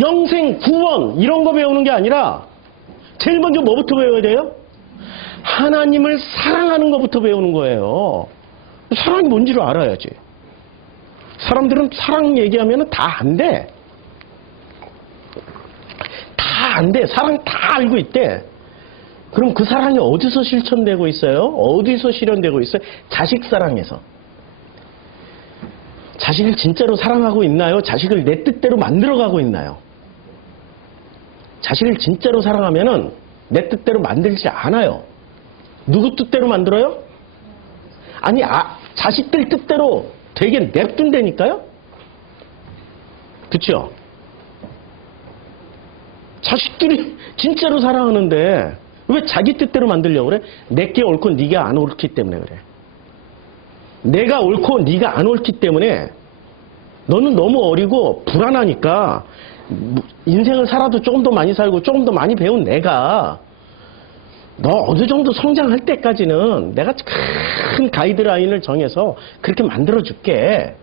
영생, 구원 이런 거 배우는 게 아니라 제일 먼저 뭐부터 배워야 돼요? 하나님을 사랑하는 것부터 배우는 거예요. 사랑이 뭔지를 알아야지. 사람들은 사랑 얘기하면 다 안 돼. 다 안 돼. 사랑 다 알고 있대. 그럼 그 사랑이 어디서 실천되고 있어요? 어디서 실현되고 있어요? 자식 사랑에서. 자식을 진짜로 사랑하고 있나요? 자식을 내 뜻대로 만들어가고 있나요? 자식을 진짜로 사랑하면은 내 뜻대로 만들지 않아요. 누구 뜻대로 만들어요? 아니, 자식들 뜻대로 되게 냅둔다니까요? 그쵸? 자식들이 진짜로 사랑하는데 왜 자기 뜻대로 만들려고 그래? 내게 옳고 네가 안 옳기 때문에 그래. 내가 옳고 네가 안 옳기 때문에 너는 너무 어리고 불안하니까 인생을 살아도 조금 더 많이 살고 조금 더 많이 배운 내가 너 어느 정도 성장할 때까지는 내가 큰 가이드라인을 정해서 그렇게 만들어줄게.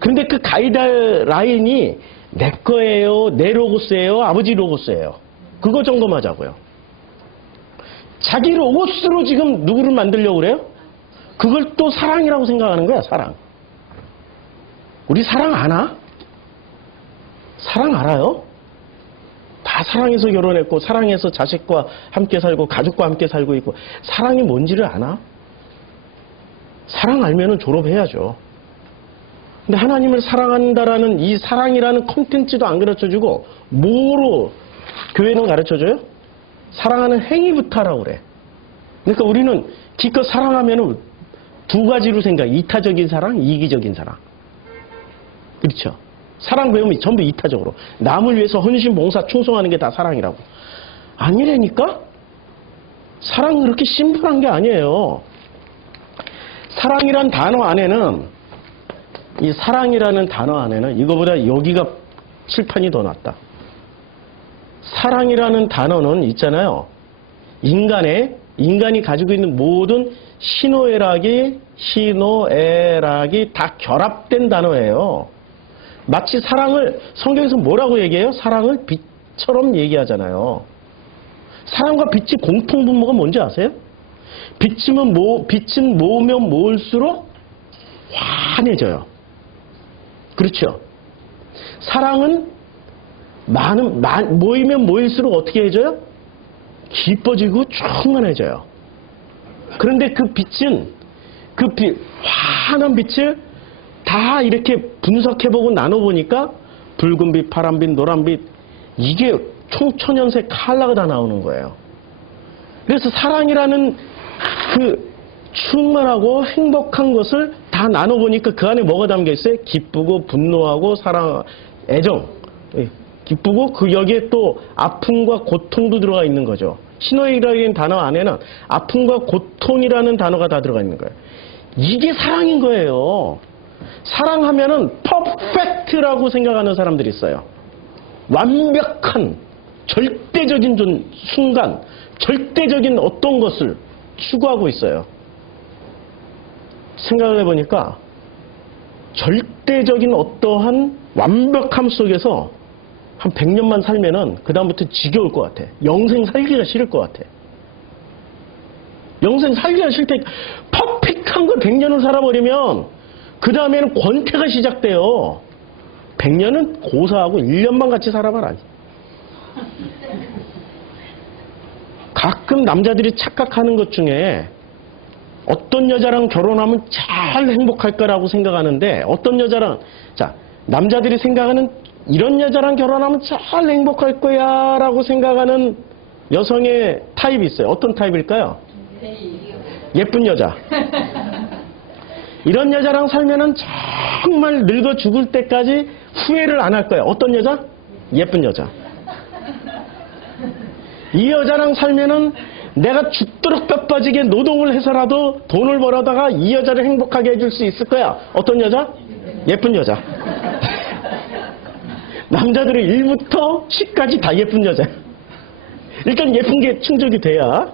그런데 그 가이드라인이 내 거예요? 내 로고스예요? 아버지 로고스예요? 그거 점검하자고요. 자기 로고스로 지금 누구를 만들려고 그래요? 그걸 또 사랑이라고 생각하는 거야, 사랑. 우리 사랑 아나? 사랑 알아요? 다 사랑해서 결혼했고 사랑해서 자식과 함께 살고 가족과 함께 살고 있고 사랑이 뭔지를 아나? 사랑 알면은 졸업해야죠. 근데 하나님을 사랑한다라는 이 사랑이라는 콘텐츠도 안 가르쳐주고 뭐로 교회는 가르쳐줘요? 사랑하는 행위부터 하라고 그래. 그러니까 우리는 기껏 사랑하면은 두 가지로 이타적인 사랑, 이기적인 사랑. 그렇죠? 사랑 배우면 전부 이타적으로. 남을 위해서 헌신, 봉사, 충성하는 게 다 사랑이라고. 아니라니까? 사랑은 그렇게 심플한 게 아니에요. 사랑이란 단어 안에는, 이 사랑이라는 단어 안에는 이거보다 여기가 칠판이 더 낫다. 사랑이라는 단어는 있잖아요. 인간이 가지고 있는 모든 희노애락이 다 결합된 단어예요. 마치 사랑을 성경에서 뭐라고 얘기해요? 사랑을 빛처럼 얘기하잖아요. 사랑과 빛이 공통분모가 뭔지 아세요? 빛은 모으면 모을수록 환해져요. 그렇죠? 사랑은 모이면 모일수록 어떻게 해져요? 기뻐지고 충만해져요. 그런데 그 빛은, 환한 빛을 다 이렇게 분석해보고 나눠보니까 붉은빛, 파란빛, 노란빛, 이게 총천연색 컬러가 다 나오는 거예요. 그래서 사랑이라는 그 충만하고 행복한 것을 다 나눠보니까 그 안에 뭐가 담겨 있어요? 기쁘고 분노하고 사랑, 애정. 기쁘고 그 여기에 또 아픔과 고통도 들어가 있는 거죠. 희노애락이라는 단어 안에는 아픔과 고통이라는 단어가 다 들어가 있는 거예요. 이게 사랑인 거예요. 사랑하면은 퍼펙트라고 생각하는 사람들이 있어요. 완벽한 절대적인 순간, 절대적인 어떤 것을 추구하고 있어요. 생각을 해보니까 절대적인 어떠한 완벽함 속에서 한 100년만 살면은 그 다음부터 지겨울 것 같아. 영생 살기가 싫을 것 같아. 영생 살기가 싫대. 퍼펙트한 거 100년을 살아버리면 그 다음에는 권태가 시작돼요. 100년은 고사하고 1년만 같이 살아봐라. 가끔 남자들이 착각하는 것 중에 어떤 여자랑 결혼하면 잘 행복할 거라고 생각하는데, 어떤 여자랑, 남자들이 생각하는 이런 여자랑 결혼하면 잘 행복할 거야 라고 생각하는 여성의 타입이 있어요. 어떤 타입일까요? 예쁜 여자. 이런 여자랑 살면은 정말 늙어 죽을 때까지 후회를 안 할 거야. 어떤 여자? 예쁜 여자. 이 여자랑 살면은 내가 죽도록 뼈 빠지게 노동을 해서라도 돈을 벌어다가 이 여자를 행복하게 해줄 수 있을 거야. 어떤 여자? 예쁜 여자. 남자들은 1부터 10까지 다 예쁜 여자. 일단 예쁜 게 충족이 돼야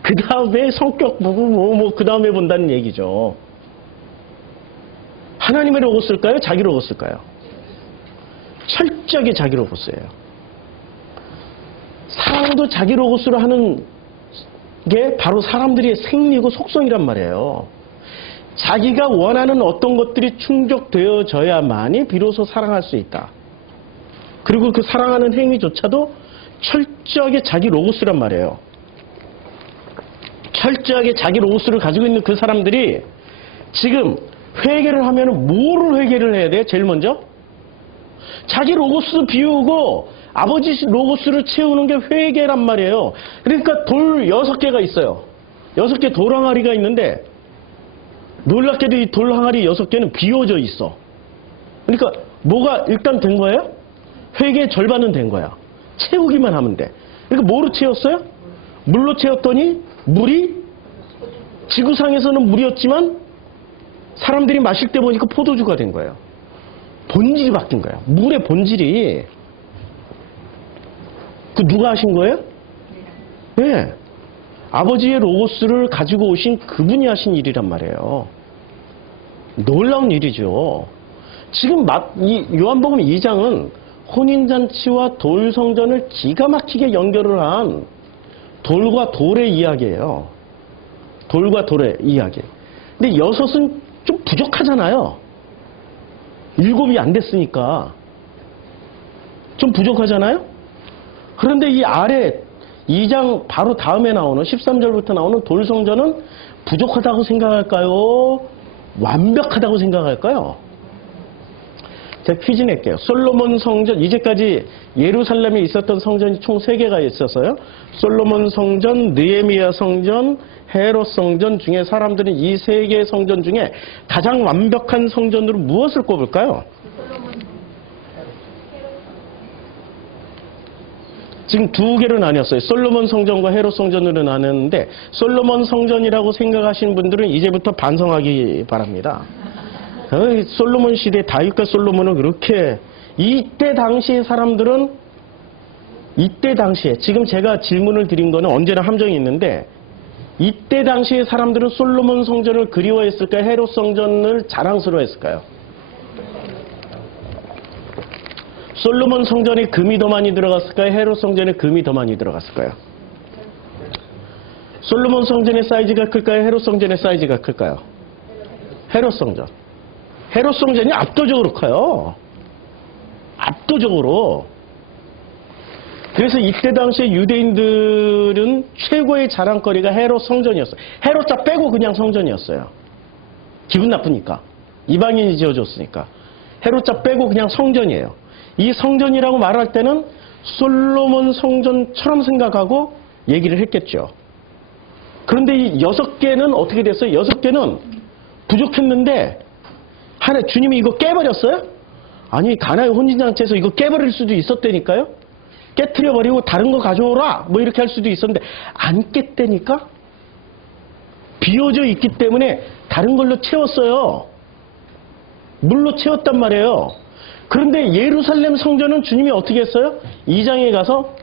그 다음에 성격 보고 그 다음에 본다는 얘기죠. 하나님의 로고스일까요? 자기 로고스일까요? 철저하게 자기 로고스예요. 사랑도 자기 로고스로 하는 게 바로 사람들의 생리고 속성이란 말이에요. 자기가 원하는 어떤 것들이 충족되어져야만이 비로소 사랑할 수 있다. 그리고 그 사랑하는 행위조차도 철저하게 자기 로고스란 말이에요. 철저하게 자기 로고스를 가지고 있는 그 사람들이 지금 회개를 하면 뭐를 회개를 해야 돼요? 제일 먼저? 자기 로고스 비우고 아버지 로고스를 채우는 게 회개란 말이에요. 그러니까 돌 6개가 있어요. 6개 돌 항아리가 있는데 놀랍게도 이 돌 항아리 6개는 비워져 있어. 그러니까 뭐가 일단 된 거예요? 회개의 절반은 된 거야. 채우기만 하면 돼. 그러니까 뭐로 채웠어요? 물로 채웠더니 물이 지구상에서는 물이었지만 사람들이 마실 때 보니까 포도주가 된 거예요. 본질이 바뀐 거예요. 물의 본질이. 그 누가 하신 거예요? 네. 아버지의 로고스를 가지고 오신 그분이 하신 일이란 말이에요. 놀라운 일이죠. 지금 요한복음 2장은 혼인잔치와 돌성전을 기가 막히게 연결을 한 돌과 돌의 이야기예요. 돌과 돌의 이야기. 근데 6은 좀 부족하잖아요. 7이 안 됐으니까. 좀 부족하잖아요? 그런데 이 아래 2장 바로 다음에 나오는 13절부터 나오는 돌성전은 부족하다고 생각할까요? 완벽하다고 생각할까요? 제가 퀴즈 낼게요. 솔로몬 성전, 이제까지 예루살렘에 있었던 성전이 총 3개가 있었어요. 솔로몬 성전, 느헤미야 성전, 헤롯 성전 중에 사람들은 이 3개의 성전 중에 가장 완벽한 성전으로 무엇을 꼽을까요? 지금 2개로 나뉘었어요. 솔로몬 성전과 헤롯 성전으로 나눴는데 솔로몬 성전이라고 생각하시는 분들은 이제부터 반성하기 바랍니다. 솔로몬 시대 다윗과 솔로몬은 그렇게 이때 당시의 사람들은 이때 당시에 지금 제가 질문을 드린 거는 언제나 함정이 있는데 이때 당시의 사람들은 솔로몬 성전을 그리워했을까요? 헤롯 성전을 자랑스러워했을까요? 솔로몬 성전에 금이 더 많이 들어갔을까요? 헤롯 성전에 금이 더 많이 들어갔을까요? 솔로몬 성전의 사이즈가 클까요? 헤롯 성전의 사이즈가 클까요? 헤롯 성전. 헤롯 성전이 압도적으로 커요. 압도적으로. 그래서 이때 당시에 유대인들은 최고의 자랑거리가 헤롯 성전이었어요. 헤롯자 빼고 그냥 성전이었어요. 기분 나쁘니까. 이방인이 지어줬으니까. 헤롯자 빼고 그냥 성전이에요. 이 성전이라고 말할 때는 솔로몬 성전처럼 생각하고 얘기를 했겠죠. 그런데 이 6개는 어떻게 됐어요? 6개는 부족했는데 하나 주님이 이거 깨버렸어요? 아니 가나의 혼인잔치에서 이거 깨버릴 수도 있었다니까요. 깨트려버리고 다른 거 가져오라 뭐 이렇게 할 수도 있었는데 안 깼다니까. 비어져 있기 때문에 다른 걸로 채웠어요. 물로 채웠단 말이에요. 그런데 예루살렘 성전은 주님이 어떻게 했어요? 2장에 가서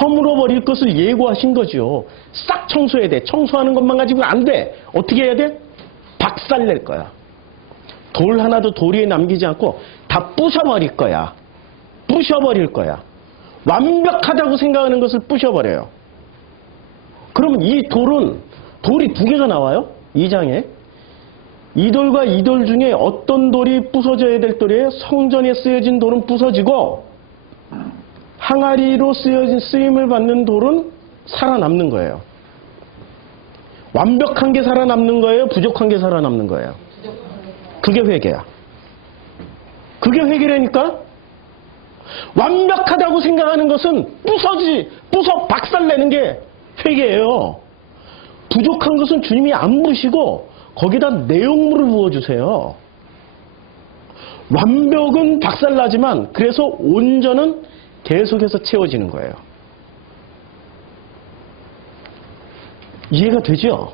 허물어 버릴 것을 예고하신 거죠. 싹 청소해야 돼. 청소하는 것만 가지고 안 돼. 어떻게 해야 돼? 박살낼 거야. 돌 하나도 돌 위에 남기지 않고 다 부셔버릴 거야. 부셔버릴 거야. 완벽하다고 생각하는 것을 부셔버려요. 그러면 이 돌은 돌이 2개가 나와요. 2장에. 이 돌과 이 돌 중에 어떤 돌이 부서져야 될 돌이에요? 성전에 쓰여진 돌은 부서지고 항아리로 쓰임을 받는 돌은 살아남는 거예요. 완벽한 게 살아남는 거예요? 부족한 게 살아남는 거예요? 그게 회개야. 그게 회개라니까? 완벽하다고 생각하는 것은 부서 박살내는 게 회개예요. 부족한 것은 주님이 안 부시고 거기다 내용물을 부어주세요. 완벽은 박살나지만 그래서 온전은 계속해서 채워지는 거예요. 이해가 되죠?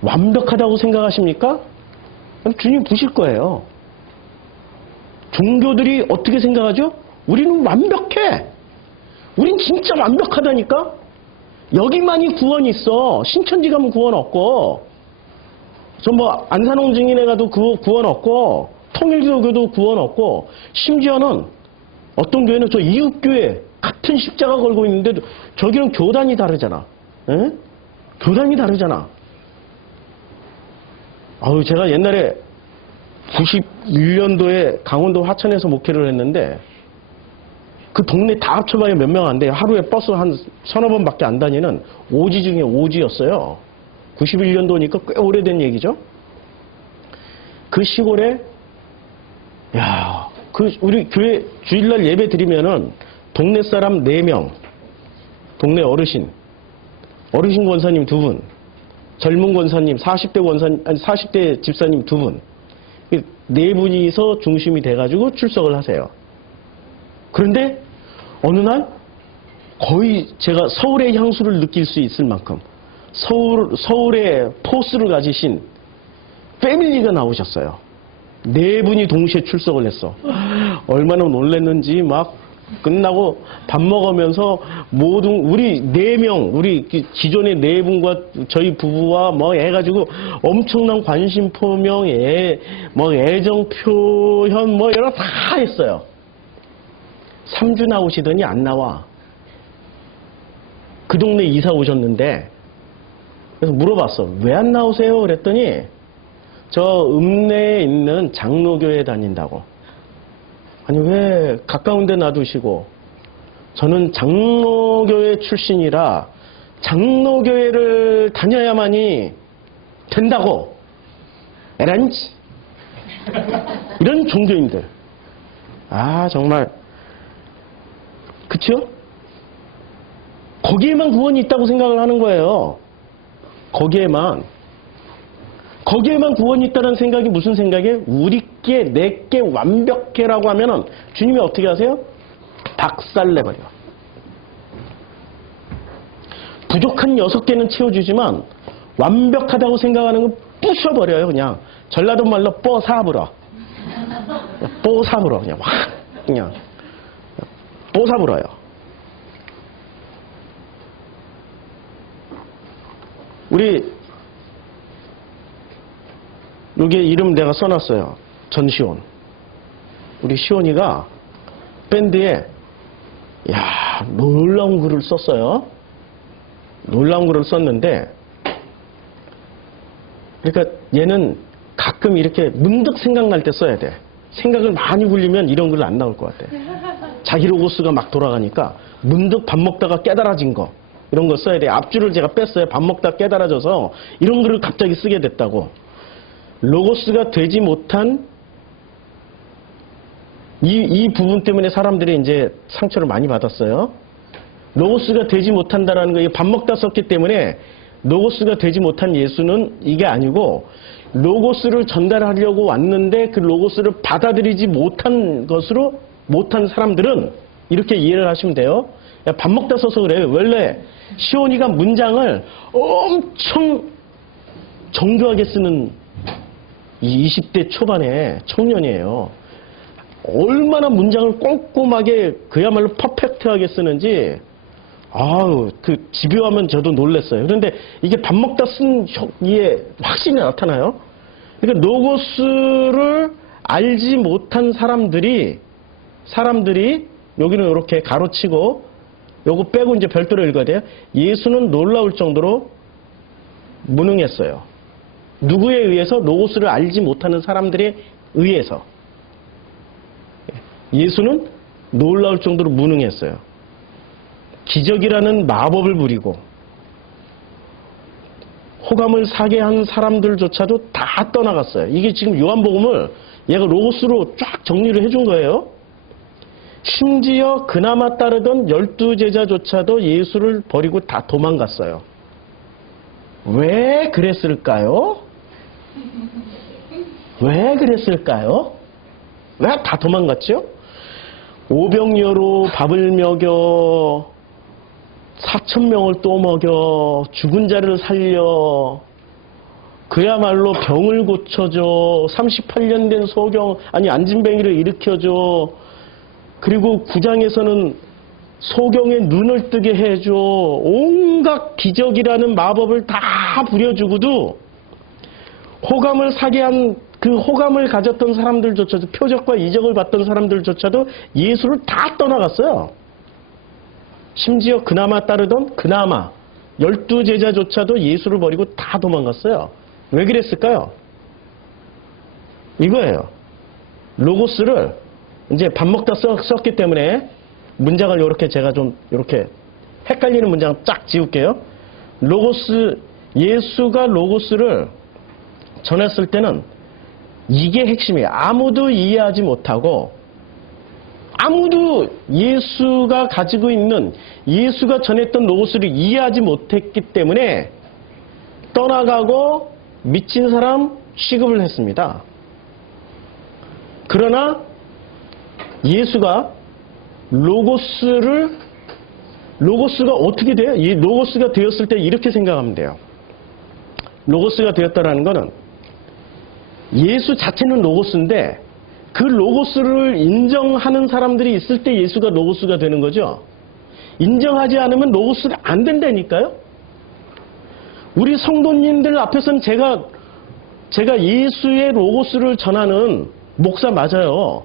완벽하다고 생각하십니까? 주님 부실 거예요. 종교들이 어떻게 생각하죠? 우리는 완벽해. 우린 진짜 완벽하다니까? 여기만이 구원이 있어. 신천지 가면 구원 없고, 저 뭐 안산홍 증인회 가도 구원 없고, 통일교도 구원 없고, 심지어는 어떤 교회는 저 이웃교회 같은 십자가 걸고 있는데도 저기는 교단이 다르잖아. 에? 교단이 다르잖아. 아유, 제가 옛날에 91년도에 강원도 화천에서 목회를 했는데 그 동네 다 합쳐봐야 몇 명 안 돼요. 하루에 버스 한 서너 번밖에 안 다니는 오지 중에 오지였어요. 91년도니까 꽤 오래된 얘기죠. 그 시골에 우리 교회 주일날 예배 드리면은 동네 사람 4명, 동네 어르신 권사님 2분, 젊은 권사님 40대 권사님, 아니 40대 집사님 2분, 4분이서 중심이 돼가지고 출석을 하세요. 그런데 어느 날 거의 제가 서울의 향수를 느낄 수 있을 만큼 서울의 포스를 가지신 패밀리가 나오셨어요. 4분이 동시에 출석을 했어. 얼마나 놀랐는지 막 끝나고 밥 먹으면서 모든 우리 4명, 우리 기존의 4분과 저희 부부와 뭐 해가지고 엄청난 관심 표명, 뭐 애정 표현 뭐 여러 다 했어요. 3주 나오시더니 안 나와. 그 동네 이사 오셨는데 그래서 물어봤어. 왜 안 나오세요? 그랬더니 저 읍내에 있는 장로교회 다닌다고. 아니 왜 가까운 데 놔두시고. 저는 장로교회 출신이라 장로교회를 다녀야만이 된다고. 에란지. 이런 종교인들. 아, 정말. 그쵸? 거기에만 구원이 있다고 생각을 하는 거예요. 거기에만 구원이 있다는 생각이 무슨 생각이에요? 우리께, 내께 완벽해라고 하면은 주님이 어떻게 하세요? 박살내버려. 부족한 6개는 채워주지만 완벽하다고 생각하는 건 부셔버려요. 그냥 전라도 말로 뽀사불어. 뽀사불어. 그냥 확 그냥 뽀사불어요. 우리 여기 이름 내가 써놨어요. 전시온. 우리 시온이가 밴드에 놀라운 글을 썼어요. 놀라운 글을 썼는데, 그러니까 얘는 가끔 이렇게 문득 생각날 때 써야 돼. 생각을 많이 굴리면 이런 글은 안 나올 것 같아. 자기 로고스가 막 돌아가니까 문득 밥 먹다가 깨달아진 거, 이런 거 써야 돼. 앞줄을 제가 뺐어요. 밥 먹다 깨달아져서 이런 글을 갑자기 쓰게 됐다고. 로고스가 되지 못한 이 부분 때문에 사람들이 이제 상처를 많이 받았어요. 로고스가 되지 못한다라는 거, 밥 먹다 썼기 때문에 로고스가 되지 못한 예수는 이게 아니고, 로고스를 전달하려고 왔는데 그 로고스를 받아들이지 못한 것으로, 못한 사람들은 이렇게 이해를 하시면 돼요. 밥 먹다 써서 그래요. 원래 시온이가 문장을 엄청 정교하게 쓰는 이 20대 초반의 청년이에요. 얼마나 문장을 꼼꼼하게 그야말로 퍼펙트하게 쓰는지, 그 집요하면 저도 놀랐어요. 그런데 이게 밥 먹다 쓴 이게 확실히 나타나요. 그러니까 로고스를 알지 못한 사람들이 여기는 이렇게 가로치고 요거 빼고 이제 별도로 읽어야 돼요. 예수는 놀라울 정도로 무능했어요. 누구에 의해서? 로고스를 알지 못하는 사람들에 의해서. 예수는 놀라울 정도로 무능했어요. 기적이라는 마법을 부리고 호감을 사게 한 사람들조차도 다 떠나갔어요. 이게 지금 요한복음을 얘가 로고스로 쫙 정리를 해준 거예요. 심지어 그나마 따르던 12제자조차도 예수를 버리고 다 도망갔어요. 왜 그랬을까요? 왜 그랬을까요? 왜 다 도망갔죠? 오병이어로 밥을 먹여 4,000명을 또 먹여 죽은 자를 살려 그야말로 병을 고쳐줘 38년 된 안진뱅이를 일으켜줘 그리고 구장에서는 소경의 눈을 뜨게 해줘 온갖 기적이라는 마법을 다 부려주고도 호감을 사게 한 그 호감을 가졌던 사람들조차도 표적과 이적을 받던 사람들조차도 예수를 다 떠나갔어요. 심지어 그나마 따르던 12제자조차도 예수를 버리고 다 도망갔어요. 왜 그랬을까요? 이거예요. 로고스를 이제 밥 먹다 썼기 때문에 문장을 이렇게 제가 좀 이렇게 헷갈리는 문장 쫙 지울게요. 예수가 로고스를 전했을 때는 이게 핵심이에요. 아무도 이해하지 못하고 아무도 예수가 가지고 있는 예수가 전했던 로고스를 이해하지 못했기 때문에 떠나가고 미친 사람 취급을 했습니다. 그러나 예수가 로고스가 어떻게 돼요? 이 로고스가 되었을 때 이렇게 생각하면 돼요. 로고스가 되었다라는 거는 예수 자체는 로고스인데 그 로고스를 인정하는 사람들이 있을 때 예수가 로고스가 되는 거죠. 인정하지 않으면 로고스가 안 된다니까요. 우리 성도님들 앞에서는 제가 예수의 로고스를 전하는 목사 맞아요.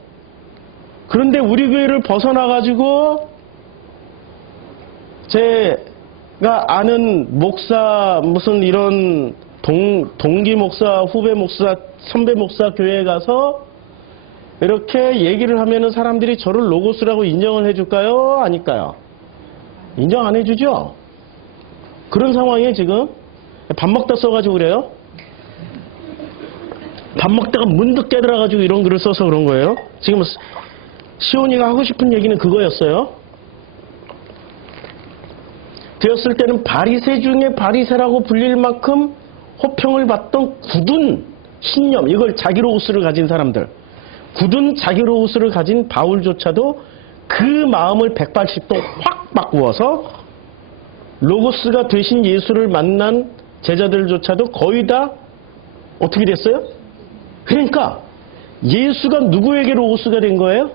그런데 우리 교회를 벗어나가지고 제가 아는 목사 무슨 이런 동기 목사, 후배 목사, 선배 목사 교회에 가서 이렇게 얘기를 하면은 사람들이 저를 로고스라고 인정을 해줄까요? 아닐까요? 인정 안 해주죠? 그런 상황에 지금 밥 먹다 써가지고 그래요? 밥 먹다가 문득 깨달아가지고 이런 글을 써서 그런 거예요. 지금 시온이가 하고 싶은 얘기는 그거였어요. 되었을 때는 바리새 중에 바리새라고 불릴 만큼 호평을 받던 굳은 신념, 이걸 자기로우스를 가진 사람들, 굳은 자기로우스를 가진 바울조차도 그 마음을 180도 확 바꾸어서 로고스가 되신 예수를 만난 제자들조차도 거의 다 어떻게 됐어요? 그러니까 예수가 누구에게 로고스가 된 거예요?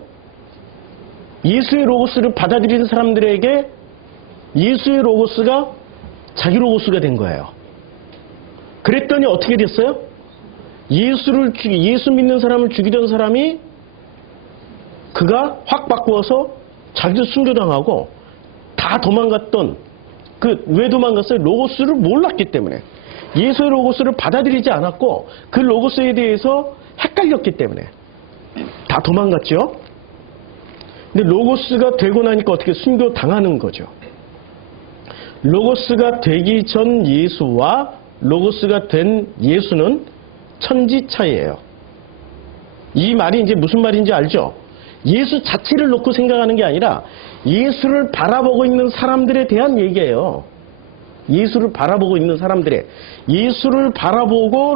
예수의 로고스를 받아들이는 사람들에게 예수의 로고스가 자기 로고스가 된 거예요. 그랬더니 어떻게 됐어요? 예수 믿는 사람을 죽이던 사람이 그가 확 바꾸어서 자기도 순교당하고 다 도망갔던 왜 도망갔어요? 로고스를 몰랐기 때문에. 예수의 로고스를 받아들이지 않았고 그 로고스에 대해서 헷갈렸기 때문에 다 도망갔죠. 근데 로고스가 되고 나니까 어떻게 순교당하는 거죠. 로고스가 되기 전 예수와 로고스가 된 예수는 천지 차이예요. 이 말이 이제 무슨 말인지 알죠? 예수 자체를 놓고 생각하는 게 아니라 예수를 바라보고 있는 사람들에 대한 얘기예요. 예수를 바라보고 있는 사람들의, 예수를 바라보고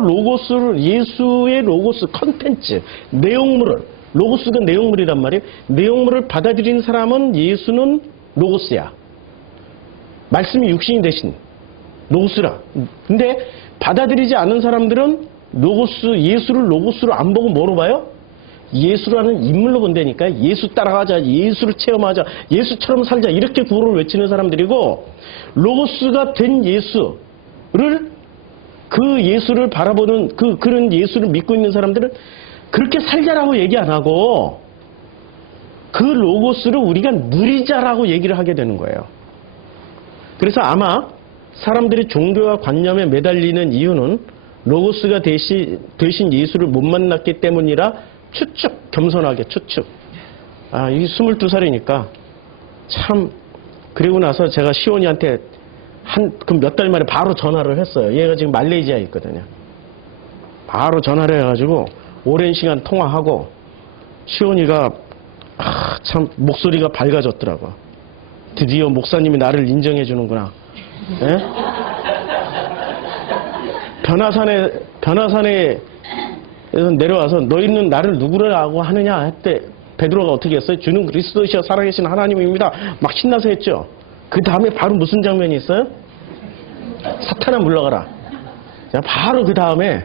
예수의 로고스 컨텐츠, 내용물을, 로고스가 내용물이란 말이에요. 내용물을 받아들인 사람은 예수는 로고스야. 말씀이 육신이 되신 로고스라. 근데 받아들이지 않는 사람들은 예수를 로고스로 안 보고 뭐로 봐요? 예수라는 인물로 본다니까. 예수 따라가자, 예수를 체험하자, 예수처럼 살자, 이렇게 구호를 외치는 사람들이고, 로고스가 된 예수를, 그 예수를 바라보는 그런 예수를 믿고 있는 사람들은 그렇게 살자라고 얘기 안 하고 그 로고스를 우리가 누리자라고 얘기를 하게 되는 거예요. 그래서 아마 사람들이 종교와 관념에 매달리는 이유는 로고스가 되신 예수를 못 만났기 때문이라 추측, 겸손하게 추측. 이 22살이니까 참. 그리고 나서 제가 시온이한테 그 몇 달 만에 바로 전화를 했어요. 얘가 지금 말레이시아에 있거든요. 바로 전화를 해가지고 오랜 시간 통화하고, 시온이가 참 목소리가 밝아졌더라고. 드디어 목사님이 나를 인정해 주는구나. 예? 변화산에 내려와서 너희는 나를 누구라고 하느냐 했대. 베드로가 어떻게 했어요? 주는 그리스도시여 살아계신 하나님입니다. 막 신나서 했죠. 그 다음에 바로 무슨 장면이 있어요? 사탄아 물러가라. 바로 그 다음에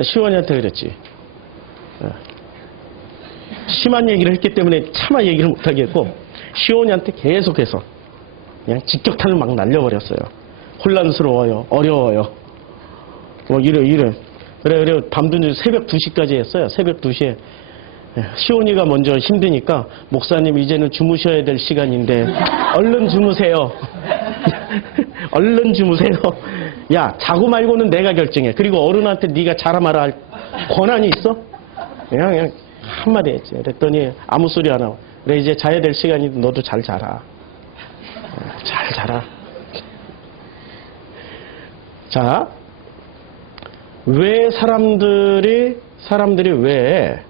시원이한테 그랬지. 심한 얘기를 했기 때문에 차마 얘기를 못하게 했고, 시온이한테 계속해서 그냥 직격탄을 막 날려버렸어요. 혼란스러워요. 어려워요. 뭐 이래. 그래 밤도 새벽 2시까지 했어요. 새벽 2시에. 시온이가 먼저 힘드니까, 목사님 이제는 주무셔야 될 시간인데 얼른 주무세요. 얼른 주무세요. 야, 자고 말고는 내가 결정해. 그리고 어른한테 네가 자라 마라 할 권한이 있어? 그냥 한마디 했지. 그랬더니 아무 소리 안 하고, 그래 이제 자야 될 시간인데 너도 잘 자라. 잘 자라. 자, 왜 사람들이 왜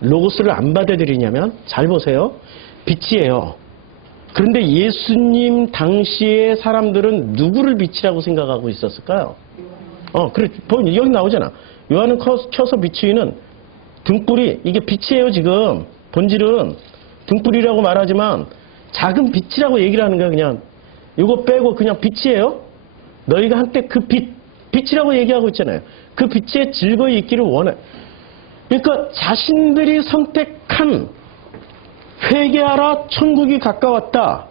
로고스를 안 받아들이냐면, 잘 보세요. 빛이에요. 그런데 예수님 당시에 사람들은 누구를 빛이라고 생각하고 있었을까요? 그래, 여기 나오잖아. 요한은 켜서 비추이는 등불이, 이게 빛이에요, 지금. 본질은 등불이라고 말하지만 작은 빛이라고 얘기를 하는 거야, 그냥. 이거 빼고 그냥 빛이에요. 너희가 한때 그 빛이라고 얘기하고 있잖아요. 그 빛에 즐거이 있기를 원해. 그러니까 자신들이 선택한 회개하라 천국이 가까웠다.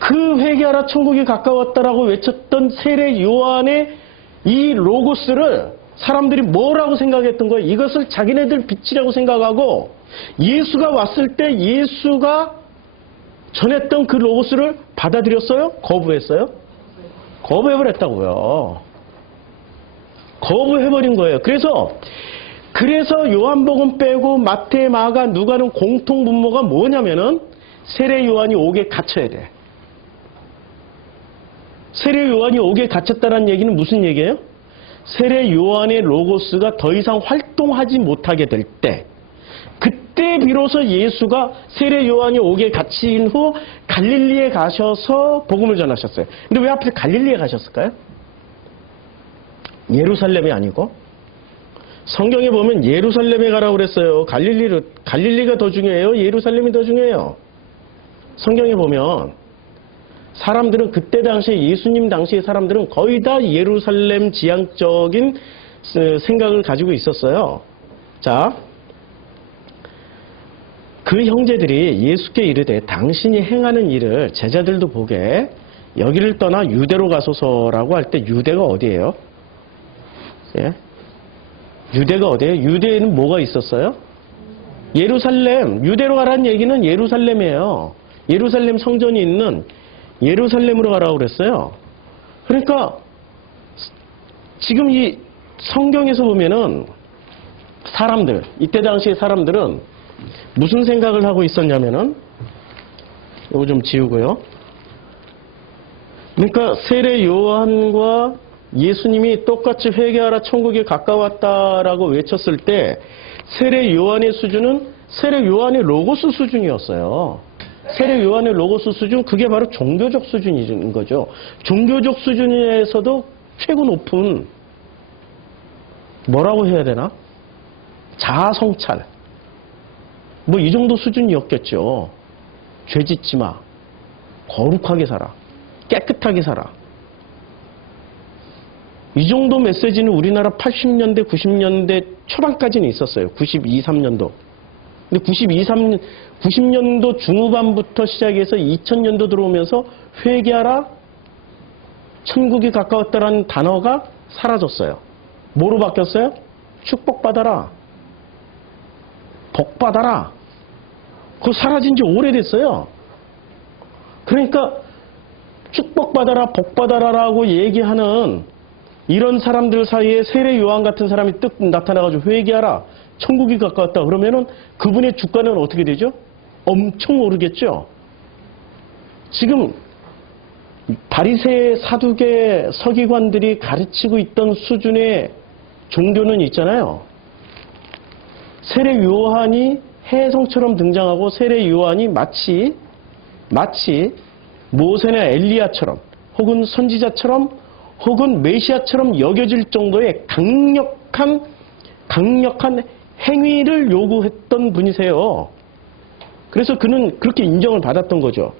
그 회개하라 천국이 가까웠다라고 외쳤던 세례 요한의 이 로고스를 사람들이 뭐라고 생각했던 거예요? 이것을 자기네들 빛이라고 생각하고, 예수가 왔을 때 예수가 전했던 그 로고스를 받아들였어요? 거부했어요? 거부해버렸다고요. 거부해버린 거예요. 그래서 요한복음 빼고 마태, 마가, 누가는 공통 분모가 뭐냐면은 세례 요한이 옥에 갇혀야 돼. 세례 요한이 옥에 갇혔다는 얘기는 무슨 얘기예요? 세례 요한의 로고스가 더 이상 활동하지 못하게 될 때, 그때 비로소 예수가 세례 요한이 오게 갇힌 후 갈릴리에 가셔서 복음을 전하셨어요. 근데 왜 하필 갈릴리에 가셨을까요? 예루살렘이 아니고? 성경에 보면 예루살렘에 가라고 그랬어요. 갈릴리가 더 중요해요? 예루살렘이 더 중요해요? 성경에 보면 사람들은 그때 당시에 예수님 당시의 사람들은 거의 다 예루살렘 지향적인 생각을 가지고 있었어요. 자, 그 형제들이 예수께 이르되 당신이 행하는 일을 제자들도 보게 여기를 떠나 유대로 가소서라고 할 때 유대가 어디예요? 예? 유대가 어디예요? 유대에는 뭐가 있었어요? 예루살렘. 유대로 가라는 얘기는 예루살렘이에요. 예루살렘 성전이 있는 예루살렘으로 가라고 그랬어요. 그러니까 지금 이 성경에서 보면은 사람들, 이때 당시의 사람들은 무슨 생각을 하고 있었냐면은, 이거 좀 지우고요. 그러니까 세례 요한과 예수님이 똑같이 회개하라 천국이 가까웠다라고 외쳤을 때 세례 요한의 수준은 세례 요한의 로고스 수준이었어요. 세례 요한의 로고스 수준, 그게 바로 종교적 수준인 거죠. 종교적 수준에서도 최고 높은, 뭐라고 해야 되나? 자아 성찰. 뭐 이 정도 수준이었겠죠. 죄 짓지 마. 거룩하게 살아. 깨끗하게 살아. 이 정도 메시지는 우리나라 80년대, 90년대 초반까지는 있었어요. 92, 3년도. 근데 90년도 중후반부터 시작해서 2000년도 들어오면서 회개하라, 천국이 가까웠다라는 단어가 사라졌어요. 뭐로 바뀌었어요? 축복받아라. 복받아라. 그거 사라진 지 오래됐어요. 그러니까 축복받아라, 복받아라라고 얘기하는 이런 사람들 사이에 세례 요한 같은 사람이 뜩 나타나가지고 회개하라, 천국이 가까웠다 그러면은 그분의 주가는 어떻게 되죠? 엄청 오르겠죠. 지금 바리새, 사두개, 서기관들이 가르치고 있던 수준의 종교는 있잖아요. 세례 요한이 혜성처럼 등장하고 세례 요한이 마치 모세나 엘리야처럼 혹은 선지자처럼 혹은 메시아처럼 여겨질 정도의 강력한 행위를 요구했던 분이세요. 그래서 그는 그렇게 인정을 받았던 거죠.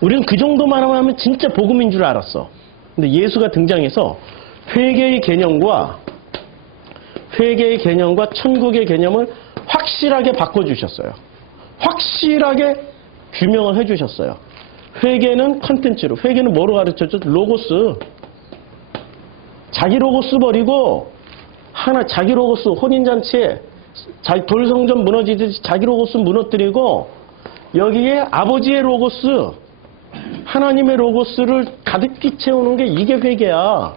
우리는 그 정도만 하면 진짜 복음인 줄 알았어. 근데 예수가 등장해서 회개의 개념과 천국의 개념을 확실하게 바꿔주셨어요. 확실하게 규명을 해주셨어요. 회개는 컨텐츠로, 회개는 뭐로 가르쳤죠? 로고스. 자기 로고스 버리고 자기 로고스, 혼인잔치에 돌성전 무너지듯이 자기 로고스 무너뜨리고 여기에 아버지의 로고스, 하나님의 로고스를 가득히 채우는 게 이게 회개야.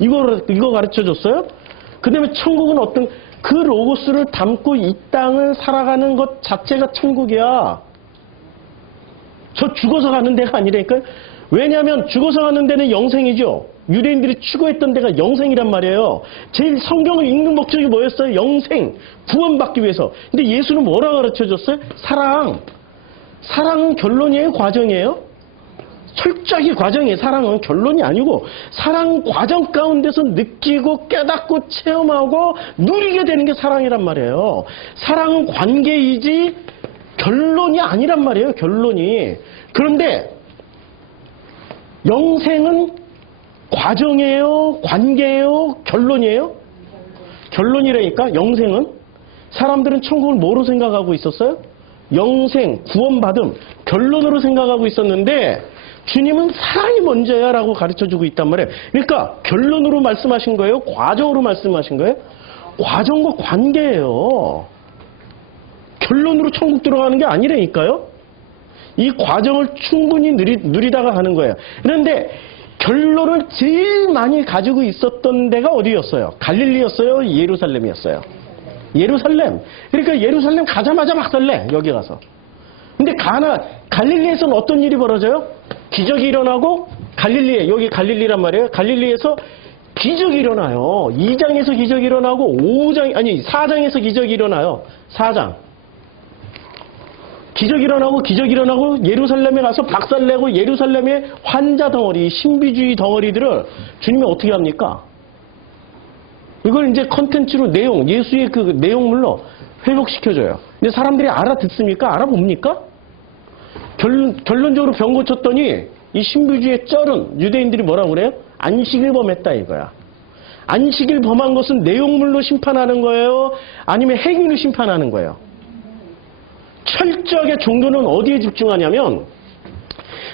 이거 가르쳐줬어요? 그 다음에 천국은 어떤, 그 로고스를 담고 이 땅을 살아가는 것 자체가 천국이야. 저 죽어서 가는 데가 아니라니까요. 왜냐하면 죽어서 가는 데는 영생이죠. 유대인들이 추구했던 데가 영생이란 말이에요. 제일 성경을 읽는 목적이 뭐였어요? 영생, 구원받기 위해서. 근데 예수는 뭐라고 가르쳐줬어요? 사랑. 사랑은 결론이에요? 과정이에요? 철저히 과정이에요. 사랑은 결론이 아니고 사랑 과정 가운데서 느끼고 깨닫고 체험하고 누리게 되는 게 사랑이란 말이에요. 사랑은 관계이지 결론이 아니란 말이에요. 결론이. 그런데 영생은 과정이에요? 관계예요? 결론이에요? 결론이라니까. 영생은. 사람들은 천국을 뭐로 생각하고 있었어요? 영생, 구원받음, 결론으로 생각하고 있었는데 주님은 사랑이 먼저야 라고 가르쳐주고 있단 말이에요. 그러니까 결론으로 말씀하신 거예요? 과정으로 말씀하신 거예요? 과정과 관계예요. 결론으로 천국 들어가는 게 아니라니까요. 이 과정을 충분히 누리다가 가는 거예요. 그런데 결론을 제일 많이 가지고 있었던 데가 어디였어요? 갈릴리였어요? 예루살렘이었어요? 예루살렘. 그러니까 예루살렘 가자마자 막 설레. 여기 가서. 근데 갈릴리에서는 어떤 일이 벌어져요? 기적이 일어나고 갈릴리에, 여기 갈릴리란 말이에요. 갈릴리에서 기적이 일어나요. 2장에서 기적이 일어나고 4장에서 기적이 일어나요. 4장. 기적이 일어나고 예루살렘에 가서 박살내고 예루살렘의 환자 덩어리, 신비주의 덩어리들을 주님이 어떻게 합니까? 이걸 이제 컨텐츠로 예수의 그 내용물로 회복시켜줘요. 근데 사람들이 알아듣습니까? 알아봅니까? 결론적으로 병 고쳤더니 이 신비주의의 쩔은 유대인들이 뭐라고 그래요? 안식일 범했다 이거야. 안식일 범한 것은 내용물로 심판하는 거예요? 아니면 행위로 심판하는 거예요? 철저하게 종교는 어디에 집중하냐면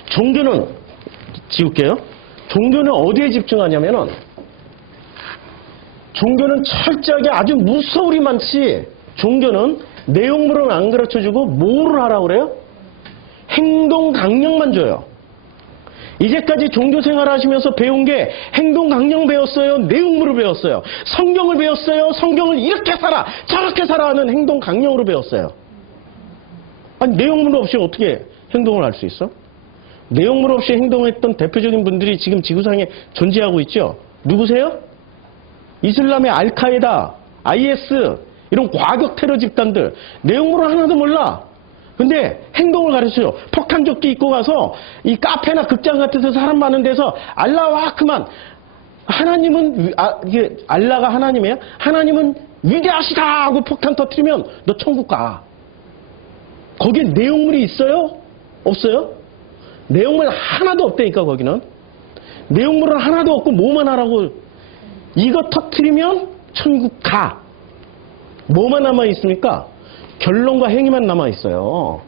종교는 어디에 집중하냐면은 종교는 철저하게 아주 무서우리만치 종교는 내용물은 안 가르쳐주고 뭐를 하라고 그래요? 행동 강령만 줘요. 이제까지 종교 생활 하시면서 배운 게 행동 강령 배웠어요? 내용물을 배웠어요? 성경을 배웠어요? 성경을 이렇게 살아 저렇게 살아 하는 행동 강령으로 배웠어요? 아니 내용물 없이 어떻게 행동을 할 수 있어? 내용물 없이 행동했던 대표적인 분들이 지금 지구상에 존재하고 있죠. 누구세요? 이슬람의 알카에다, IS 이런 과격 테러 집단들 내용물을 하나도 몰라. 근데 행동을 가르쳐요. 폭탄조끼 입고 가서 이 카페나 극장 같은 데서 사람 많은 데서 알라후 아크만 하나님은 이게 알라가 하나님이에요? 하나님은 위대하시다 하고 폭탄 터뜨리면 너 천국 가. 거기에 내용물이 있어요? 없어요? 내용물 하나도 없다니까 거기는. 내용물은 하나도 없고 뭐만 하라고. 이거 터뜨리면 천국 가. 뭐만 남아있습니까? 결론과 행위만 남아있어요.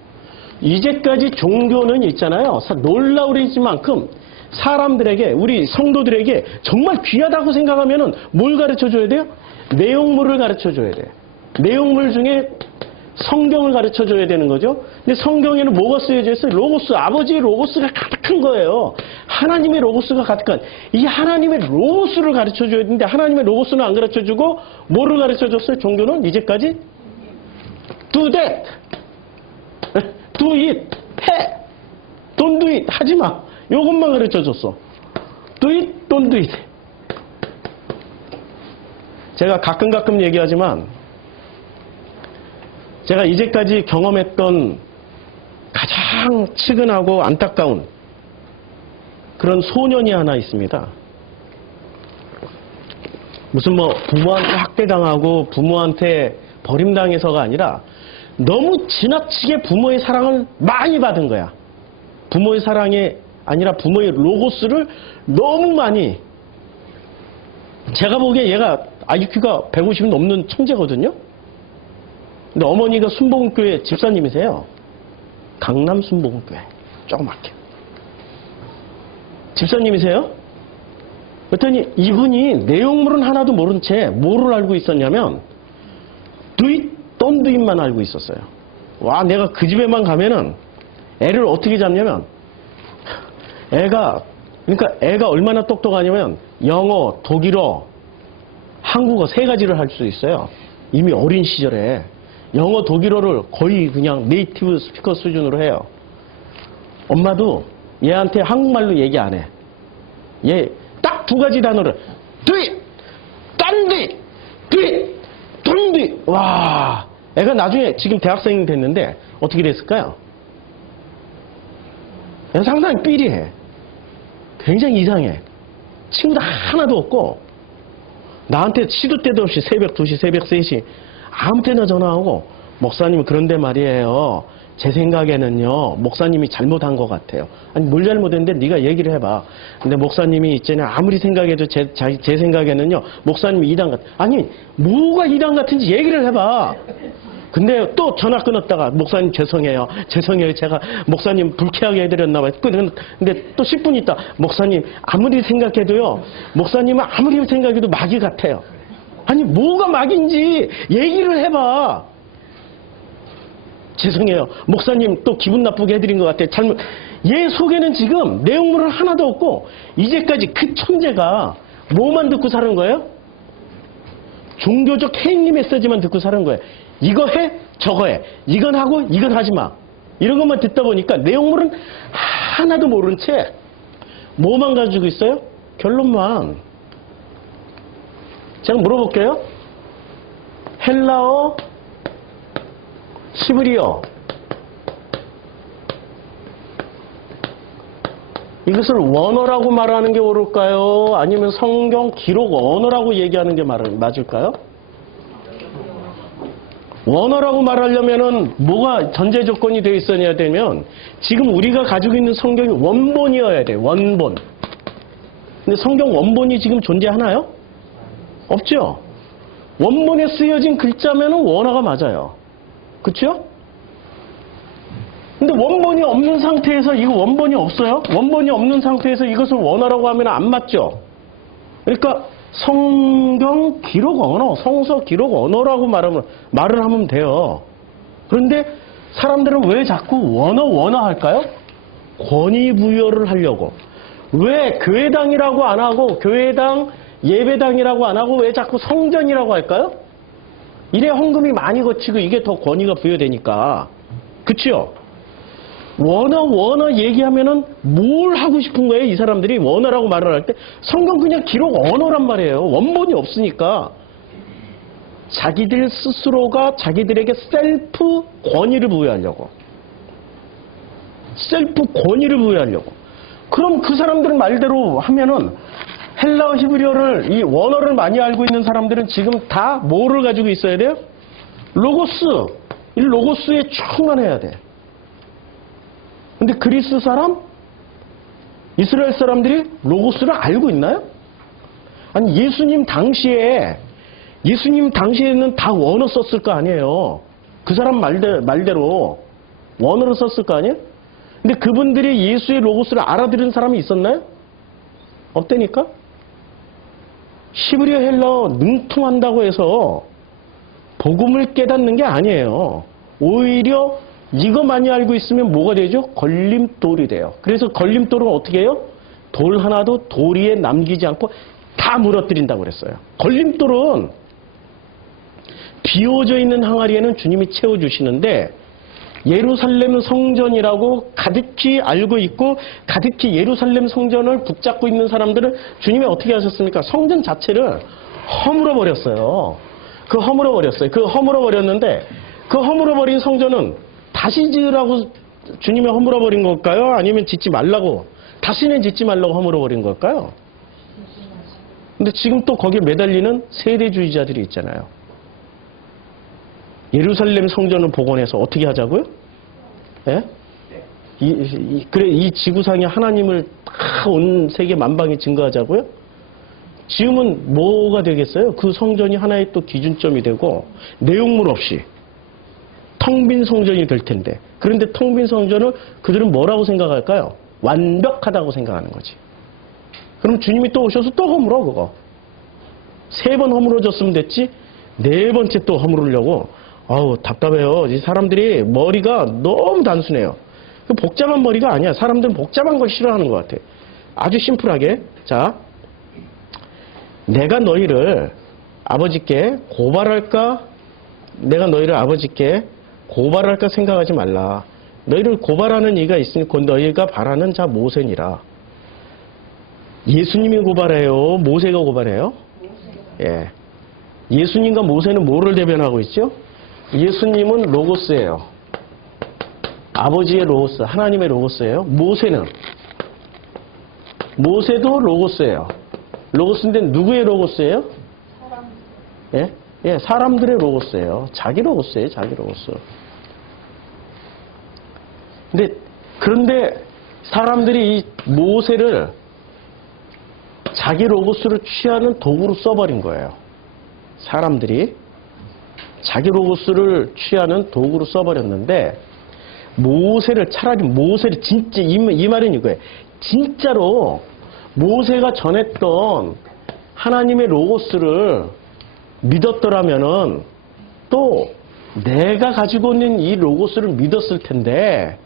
이제까지 종교는 있잖아요. 놀라우리지만큼 사람들에게 우리 성도들에게 정말 귀하다고 생각하면은 뭘 가르쳐줘야 돼요? 내용물을 가르쳐줘야 돼요. 내용물 중에 성경을 가르쳐줘야 되는 거죠. 근데 성경에는 뭐가 쓰여져 있어요? 로고스, 아버지의 로고스가 가득한 거예요. 하나님의 로고스가 가득한 이 하나님의 로고스를 가르쳐줘야 되는데 하나님의 로고스는 안 가르쳐주고 뭐를 가르쳐줬어요? 종교는 이제까지 do that, do it, 해, don't do it, 하지 마. 이것만 가르쳐줬어. do it, don't do it. 제가 가끔 얘기하지만 제가 이제까지 경험했던 가장 측은하고 안타까운 그런 소년이 하나 있습니다. 무슨 부모한테 학대당하고 부모한테 버림당해서가 아니라 너무 지나치게 부모의 사랑을 많이 받은 거야. 부모의 사랑이 아니라 부모의 로고스를 너무 많이. 제가 보기에 얘가 IQ가 150이 넘는 천재거든요. 근데 어머니가 순복음교회 집사님이세요. 강남 순복음교회. 조그맣게. 집사님이세요. 그랬더니 이분이 내용물은 하나도 모른 채 뭐를 알고 있었냐면 do it, don't do it만 알고 있었어요. 와, 내가 그 집에만 가면은 애를 어떻게 잡냐면 애가 얼마나 똑똑하냐면 영어, 독일어, 한국어 3가지를 할 수 있어요. 이미 어린 시절에. 영어, 독일어를 거의 그냥 네이티브 스피커 수준으로 해요. 엄마도 얘한테 한국말로 얘기 안 해. 얘 딱 2가지 단어를 do it, don't do it, do it, don't do it. 와, 애가 나중에 지금 대학생이 됐는데 어떻게 됐을까요? 애가 상당히 삐리해. 굉장히 이상해. 친구도 하나도 없고 나한테 시도 때도 없이 새벽 2시, 새벽 3시 아무 때나 전화하고 목사님 그런데 말이에요. 제 생각에는요. 목사님이 잘못한 것 같아요. 아니 뭘 잘못했는데 네가 얘기를 해봐. 근데 목사님이 있잖아요. 아무리 생각해도 제 생각에는요. 목사님이 이단 같아. 아니 뭐가 이단 같은지 얘기를 해봐. 근데 또 전화 끊었다가 목사님 죄송해요. 제가 목사님 불쾌하게 해드렸나 봐요. 근데 또 10분 있다. 목사님 아무리 생각해도요. 목사님은 아무리 생각해도 마귀 같아요. 아니 뭐가 마귀인지 얘기를 해봐. 죄송해요. 목사님 또 기분 나쁘게 해드린 것 같아요. 잘못. 얘 속에는 지금 내용물은 하나도 없고 이제까지 그 천재가 뭐만 듣고 사는 거예요? 종교적 행위 메시지만 듣고 사는 거예요. 이거 해, 저거 해. 이건 하고 이건 하지 마. 이런 것만 듣다 보니까 내용물은 하나도 모른 채 뭐만 가지고 있어요? 결론만. 제가 물어볼게요. 헬라어, 히브리어. 이것을 원어라고 말하는 게 옳을까요? 아니면 성경 기록 언어라고 얘기하는 게 맞을까요? 원어라고 말하려면은 뭐가 전제 조건이 되어 있어야 되면 지금 우리가 가지고 있는 성경이 원본이어야 돼요. 원본. 근데 성경 원본이 지금 존재하나요? 없죠? 원본에 쓰여진 글자면은 원어가 맞아요. 그렇죠? 근데 원본이 없는 상태에서 이거 원본이 없어요? 원본이 없는 상태에서 이것을 원어라고 하면 안 맞죠? 그러니까 성경 기록 언어, 성서 기록 언어라고 말을 하면 돼요. 그런데 사람들은 왜 자꾸 원어 할까요? 권위 부여를 하려고. 왜 교회당이라고 안 하고 교회당, 예배당이라고 안 하고 왜 자꾸 성전이라고 할까요? 이래 헌금이 많이 거치고 이게 더 권위가 부여되니까. 그치요? 원어 얘기하면은 뭘 하고 싶은 거예요? 이 사람들이 원어라고 말을 할 때 성경 그냥 기록 언어란 말이에요. 원본이 없으니까 자기들 스스로가 자기들에게 셀프 권위를 부여하려고. 그럼 그 사람들 말대로 하면은 헬라어 히브리어를 이 원어를 많이 알고 있는 사람들은 지금 다 뭐를 가지고 있어야 돼요? 로고스. 이 로고스에 충만해야 돼. 근데 그리스 사람, 이스라엘 사람들이 로고스를 알고 있나요? 아니 예수님 당시에는 다 원어 썼을 거 아니에요. 그 사람 말대로 원어로 썼을 거 아니에요? 근데 그분들이 예수의 로고스를 알아들은 사람이 있었나요? 없다니까? 히브리어 헬라어 능통한다고 해서 복음을 깨닫는 게 아니에요. 오히려 이거 많이 알고 있으면 뭐가 되죠? 걸림돌이 돼요. 그래서 걸림돌은 어떻게 해요? 돌 하나도 도리에 남기지 않고 다 무너뜨린다고 그랬어요. 걸림돌은 비워져 있는 항아리에는 주님이 채워주시는데 예루살렘 성전이라고 가득히 알고 있고 가득히 예루살렘 성전을 붙잡고 있는 사람들은 주님이 어떻게 하셨습니까? 성전 자체를 허물어 버렸어요. 그 허물어 버렸는데 그 허물어 버린 성전은 다시 지으라고 주님이 허물어 버린 걸까요? 아니면 짓지 말라고 다시는 짓지 말라고 허물어 버린 걸까요? 근데 지금 또 거기에 매달리는 세대주의자들이 있잖아요. 예루살렘 성전을 복원해서 어떻게 하자고요? 예? 그래, 이 지구상에 하나님을 다 온 세계 만방에 증거하자고요? 지금은 뭐가 되겠어요? 그 성전이 하나의 또 기준점이 되고 내용물 없이 텅 빈 성전이 될 텐데. 그런데 텅 빈 성전을 그들은 뭐라고 생각할까요? 완벽하다고 생각하는 거지. 그럼 주님이 또 오셔서 또 허물어 그거. 3번 허물어졌으면 됐지 4번째 또 허물으려고. 아우 답답해요. 이 사람들이 머리가 너무 단순해요. 복잡한 머리가 아니야. 사람들은 복잡한 걸 싫어하는 것 같아. 아주 심플하게. 자, 내가 너희를 아버지께 고발할까? 내가 너희를 아버지께 고발할까 생각하지 말라. 너희를 고발하는 이가 있으니 곧 너희가 바라는 자 모세니라. 예수님이 고발해요? 모세가 고발해요? 예. 예수님과 모세는 뭐를 대변하고 있죠? 예수님은 로고스예요. 아버지의 로고스, 하나님의 로고스예요. 모세도 로고스예요. 로고스인데 누구의 로고스예요? 예? 예, 사람들의 로고스예요. 자기 로고스예요, 자기 로고스. 그런데 사람들이 이 모세를 자기 로고스를 취하는 도구로 써버린 거예요. 사람들이 자기 로고스를 취하는 도구로 써버렸는데 차라리 모세를 진짜 이 말은 이거예요. 진짜로 모세가 전했던 하나님의 로고스를 믿었더라면은 또 내가 가지고 있는 이 로고스를 믿었을 텐데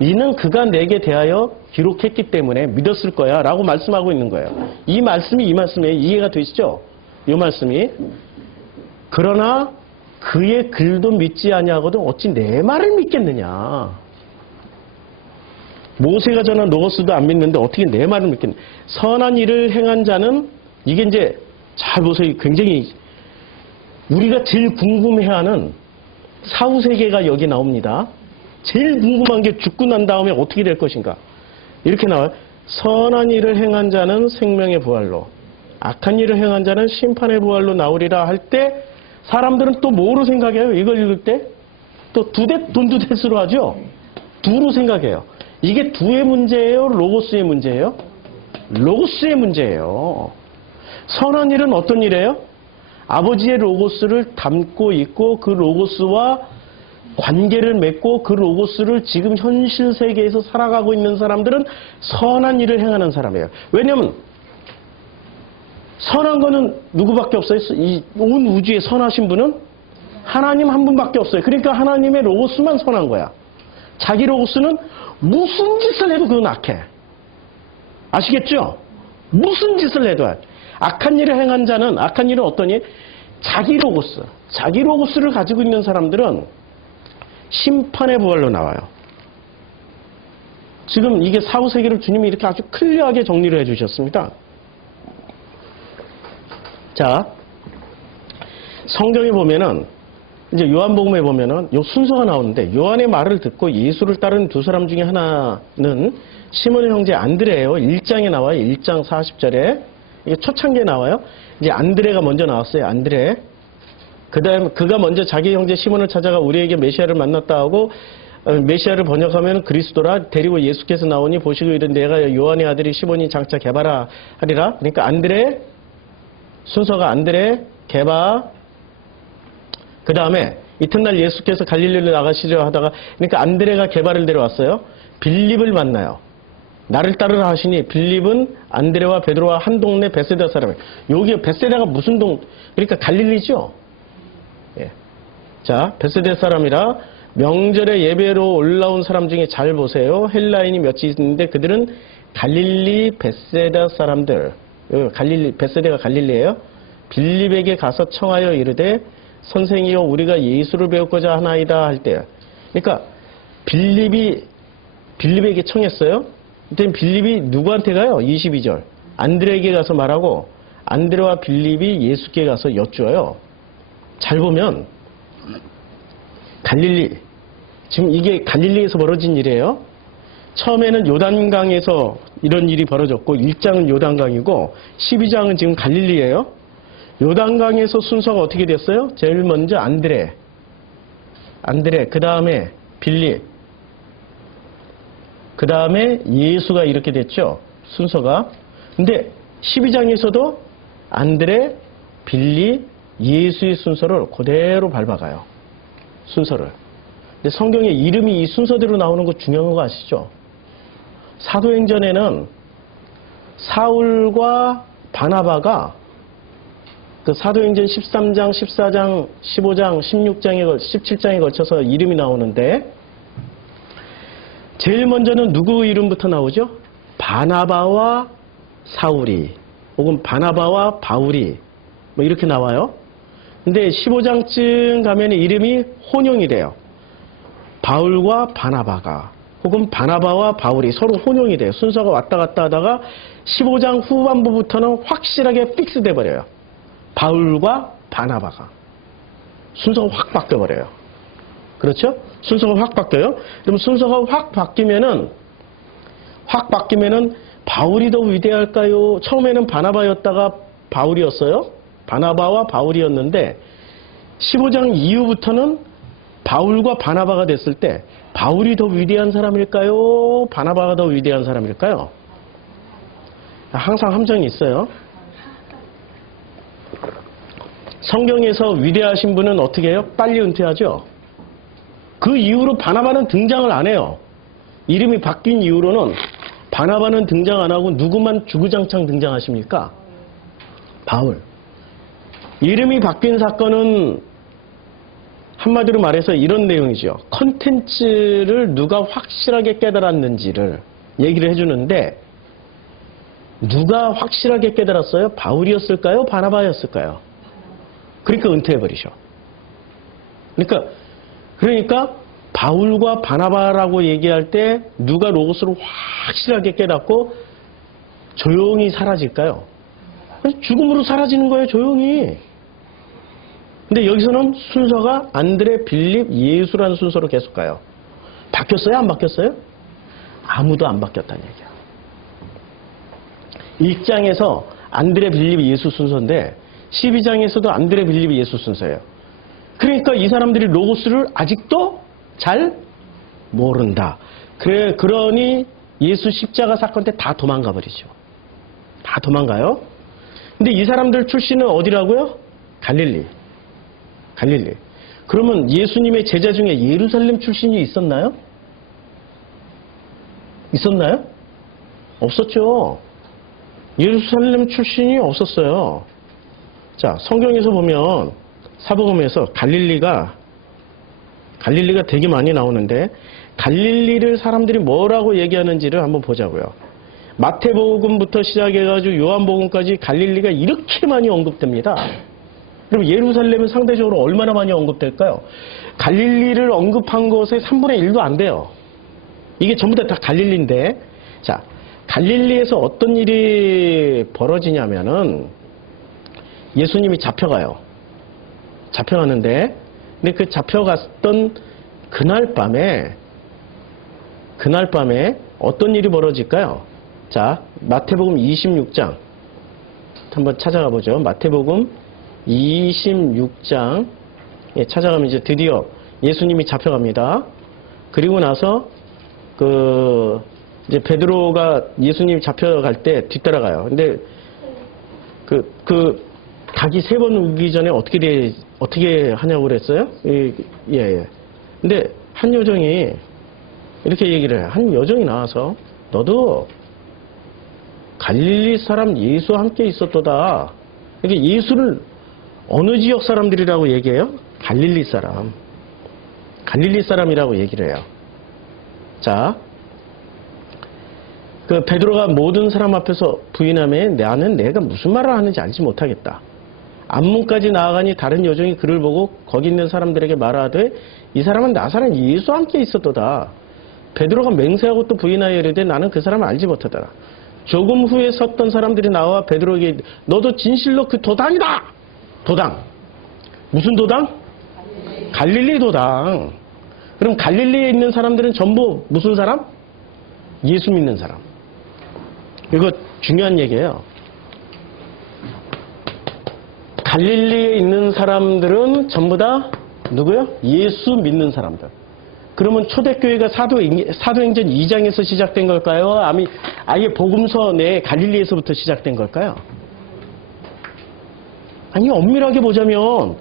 이는 그가 내게 대하여 기록했기 때문에 믿었을 거야 라고 말씀하고 있는 거예요. 이 말씀에 이해가 되시죠? 이 말씀이. 그러나 그의 글도 믿지 아니하거든 어찌 내 말을 믿겠느냐. 모세가 전한 로고스도 안 믿는데 어떻게 내 말을 믿겠느냐. 선한 일을 행한 자는 이게 이제 잘 보세요. 굉장히 우리가 제일 궁금해하는 사후세계가 여기 나옵니다. 제일 궁금한 게 죽고 난 다음에 어떻게 될 것인가. 이렇게 나와요. 선한 일을 행한 자는 생명의 부활로, 악한 일을 행한 자는 심판의 부활로 나오리라 할 때 사람들은 또 뭐로 생각해요? 이걸 읽을 때? 또 돈두댓으로 하죠? 두로 생각해요. 이게 두의 문제예요? 로고스의 문제예요? 로고스의 문제예요. 선한 일은 어떤 일이에요? 아버지의 로고스를 담고 있고 그 로고스와 관계를 맺고 그 로고스를 지금 현실 세계에서 살아가고 있는 사람들은 선한 일을 행하는 사람이에요. 왜냐하면 선한 거는 누구밖에 없어요? 이 온 우주에 선하신 분은 하나님 한 분밖에 없어요. 그러니까 하나님의 로고스만 선한 거야. 자기 로고스는 무슨 짓을 해도 그건 악해. 아시겠죠? 무슨 짓을 해도 악한 일을 행한 자는, 악한 일은 어떠니? 자기 로고스를 가지고 있는 사람들은 심판의 부활로 나와요. 지금 이게 사후세계를 주님이 이렇게 아주 클리어하게 정리를 해주셨습니다. 자, 성경에 보면은, 이제 요한복음에 보면은 요 순서가 나오는데, 요한의 말을 듣고 예수를 따르는 두 사람 중에 하나는 시몬의 형제 안드레예요. 1장에 나와요. 1장 40절에. 이게 초창기에 나와요. 이제 안드레가 먼저 나왔어요. 안드레. 그 다음에 그가 먼저 자기 형제 시몬을 찾아가 우리에게 메시아를 만났다 하고, 메시아를 번역하면 그리스도라, 데리고 예수께서 나오니 보시고 이른 내가 요한의 아들이 시몬이 장차 게바라 하리라. 그러니까 안드레, 순서가 안드레, 게바. 그 다음에 이튿날 예수께서 갈릴리로 나가시려 하다가, 그러니까 안드레가 게바를 데려왔어요. 빌립을 만나요. 나를 따르라 하시니 빌립은 안드레와 베드로와 한 동네 베세다 사람이에요. 여기 베세다가 무슨 그러니까 갈릴리죠. 예. 자, 베세다 사람이라 명절에 예배로 올라온 사람 중에 잘 보세요. 헬라인이 몇이 있는데 그들은 갈릴리 베세다 사람들. 베세다가 갈릴리예요. 빌립에게 가서 청하여 이르되 선생이여 우리가 예수를 배우고자 하나이다 할 때, 그러니까 빌립에게 청했어요. 그때 빌립이 누구한테 가요? 22절. 안드레에게 가서 말하고 안드레와 빌립이 예수께 가서 여쭈어요. 잘 보면 갈릴리, 지금 이게 갈릴리에서 벌어진 일이에요. 처음에는 요단강에서 이런 일이 벌어졌고 1장은 요단강이고 12장은 지금 갈릴리예요. 요단강에서 순서가 어떻게 됐어요? 제일 먼저 안드레, 그 다음에 빌립, 그 다음에 예수가 이렇게 됐죠. 순서가. 근데 12장에서도 안드레, 빌립, 예수의 순서를 그대로 밟아가요. 순서를. 근데 성경에 이름이 이 순서대로 나오는 거 중요한 거 아시죠? 사도행전에는 사울과 바나바가 그 사도행전 13장, 14장, 15장, 16장에 17장에 걸쳐서 이름이 나오는데 제일 먼저는 누구 이름부터 나오죠? 바나바와 사울이, 혹은 바나바와 바울이, 뭐 이렇게 나와요. 근데 15장쯤 가면 이름이 혼용이 돼요. 바울과 바나바가, 혹은 바나바와 바울이 서로 혼용이 돼요. 순서가 왔다 갔다 하다가 15장 후반부부터는 확실하게 픽스돼 버려요. 바울과 바나바가. 순서가 확 바뀌어버려요. 그렇죠? 순서가 확 바뀌어요. 그럼 순서가 확 바뀌면은 바울이 더 위대할까요? 처음에는 바나바였다가 바울이었어요. 바나바와 바울이었는데 15장 이후부터는 바울과 바나바가 됐을 때 바울이 더 위대한 사람일까요? 바나바가 더 위대한 사람일까요? 항상 함정이 있어요. 성경에서 위대하신 분은 어떻게 해요? 빨리 은퇴하죠. 그 이후로 바나바는 등장을 안 해요. 이름이 바뀐 이후로는 바나바는 등장 안 하고 누구만 주구장창 등장하십니까? 바울. 이름이 바뀐 사건은 한마디로 말해서 이런 내용이죠. 컨텐츠를 누가 확실하게 깨달았는지를 얘기를 해주는데 누가 확실하게 깨달았어요? 바울이었을까요? 바나바였을까요? 그러니까 은퇴해버리셔. 그러니까 바울과 바나바라고 얘기할 때 누가 로고스를 확실하게 깨닫고 조용히 사라질까요? 죽음으로 사라지는 거예요, 조용히. 근데 여기서는 순서가 안드레, 빌립, 예수라는 순서로 계속 가요. 바뀌었어요? 안 바뀌었어요? 아무도 안 바뀌었다는 얘기야. 1장에서 안드레, 빌립, 예수 순서인데 12장에서도 안드레, 빌립, 예수 순서예요. 그러니까 이 사람들이 로고스를 아직도 잘 모른다. 그러니 예수 십자가 사건 때 다 도망가 버리죠. 다 도망가요. 근데 이 사람들 출신은 어디라고요? 갈릴리. 그러면 예수님의 제자 중에 예루살렘 출신이 있었나요? 있었나요? 없었죠. 예루살렘 출신이 없었어요. 자, 성경에서 보면 사복음에서 갈릴리가 되게 많이 나오는데 갈릴리를 사람들이 뭐라고 얘기하는지를 한번 보자고요. 마태복음부터 시작해가지고 요한복음까지 갈릴리가 이렇게 많이 언급됩니다. 그럼 예루살렘은 상대적으로 얼마나 많이 언급될까요? 갈릴리를 언급한 것의 3분의 1도 안 돼요. 이게 전부 다 갈릴리인데, 자, 갈릴리에서 어떤 일이 벌어지냐면은 예수님이 잡혀가요. 잡혀가는데, 근데 그 잡혀갔던 그날 밤에 어떤 일이 벌어질까요? 자, 마태복음 26장 한번 찾아가 보죠. 마태복음 26장 찾아가면 이제 드디어 예수님이 잡혀갑니다. 그리고 나서 이제 베드로가 예수님이 잡혀갈 때 뒤따라가요. 근데 닭이 3번 울기 전에 어떻게 하냐고 그랬어요? 예. 근데 한 여정이 이렇게 얘기를 해요. 한 여정이 나와서 너도 갈릴리 사람 예수와 함께 있었도다. 이렇게 예수를 어느 지역 사람들이라고 얘기해요? 갈릴리 사람이라고 얘기를 해요. 자, 그 베드로가 모든 사람 앞에서 부인하며 나는 내가 무슨 말을 하는지 알지 못하겠다. 앞문까지 나아가니 다른 여종이 그를 보고 거기 있는 사람들에게 말하되 이 사람은 나사렛 예수와 함께 있었도다. 베드로가 맹세하고 또 부인하여 이르되 나는 그 사람을 알지 못하더라. 조금 후에 섰던 사람들이 나와 베드로에게 너도 진실로 그 도당이다. 도당. 무슨 도당? 갈릴리 도당. 그럼 갈릴리에 있는 사람들은 전부 무슨 사람? 예수 믿는 사람. 이거 중요한 얘기예요. 갈릴리에 있는 사람들은 전부 다 누구요? 예수 믿는 사람들. 그러면 초대교회가 사도행전 2장에서 시작된 걸까요? 아예 복음서 내 갈릴리에서부터 시작된 걸까요? 아니, 엄밀하게 보자면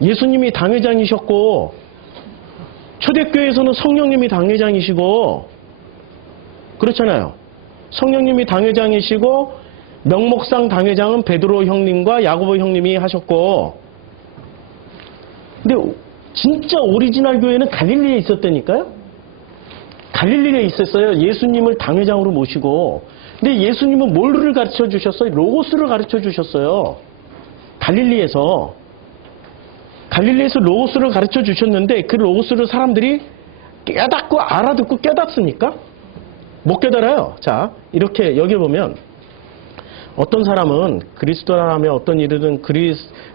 예수님이 당회장이셨고 초대교회에서는 성령님이 당회장이시고 그렇잖아요. 성령님이 당회장이시고 명목상 당회장은 베드로 형님과 야고보 형님이 하셨고 근데 진짜 오리지널 교회는 갈릴리에 있었다니까요. 갈릴리에 있었어요. 예수님을 당회장으로 모시고. 근데 예수님은 뭘를 가르쳐 주셨어요? 로고스를 가르쳐 주셨어요. 갈릴리에서 로고스를 가르쳐 주셨는데 그 로고스를 사람들이 깨닫고 알아듣고 깨닫습니까? 못 깨달아요. 자, 이렇게 여기 보면 어떤 사람은 그리스도라 하면 어떤 일이든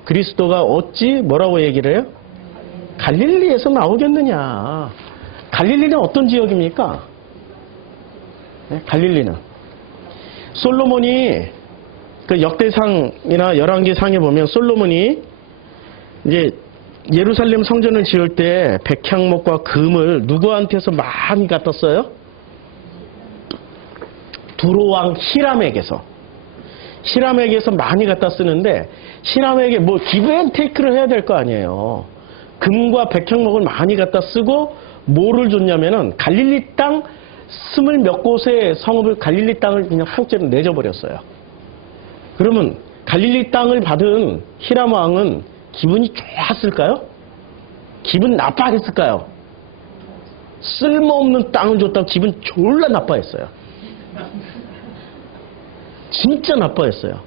그리스도가 어찌 뭐라고 얘기를 해요? 갈릴리에서 나오겠느냐. 갈릴리는 어떤 지역입니까? 네, 갈릴리는 솔로몬이 그 역대상이나 열왕기상에 보면 솔로몬이 이제 예루살렘 성전을 지을 때 백향목과 금을 누구한테서 많이 갖다 써요? 두로왕 히람에게서 많이 갖다 쓰는데 히람에게 뭐 기브앤테이크를 해야 될 거 아니에요. 금과 백향목을 많이 갖다 쓰고 뭐를 줬냐면은 갈릴리 땅 20몇 곳의 성읍을 갈릴리 땅을 그냥 통째로 내줘버렸어요. 그러면 갈릴리 땅을 받은 히람 왕은 기분이 좋았을까요? 기분 나빠했을까요? 쓸모없는 땅을 줬다고 기분 졸라 나빠했어요. 진짜 나빠했어요.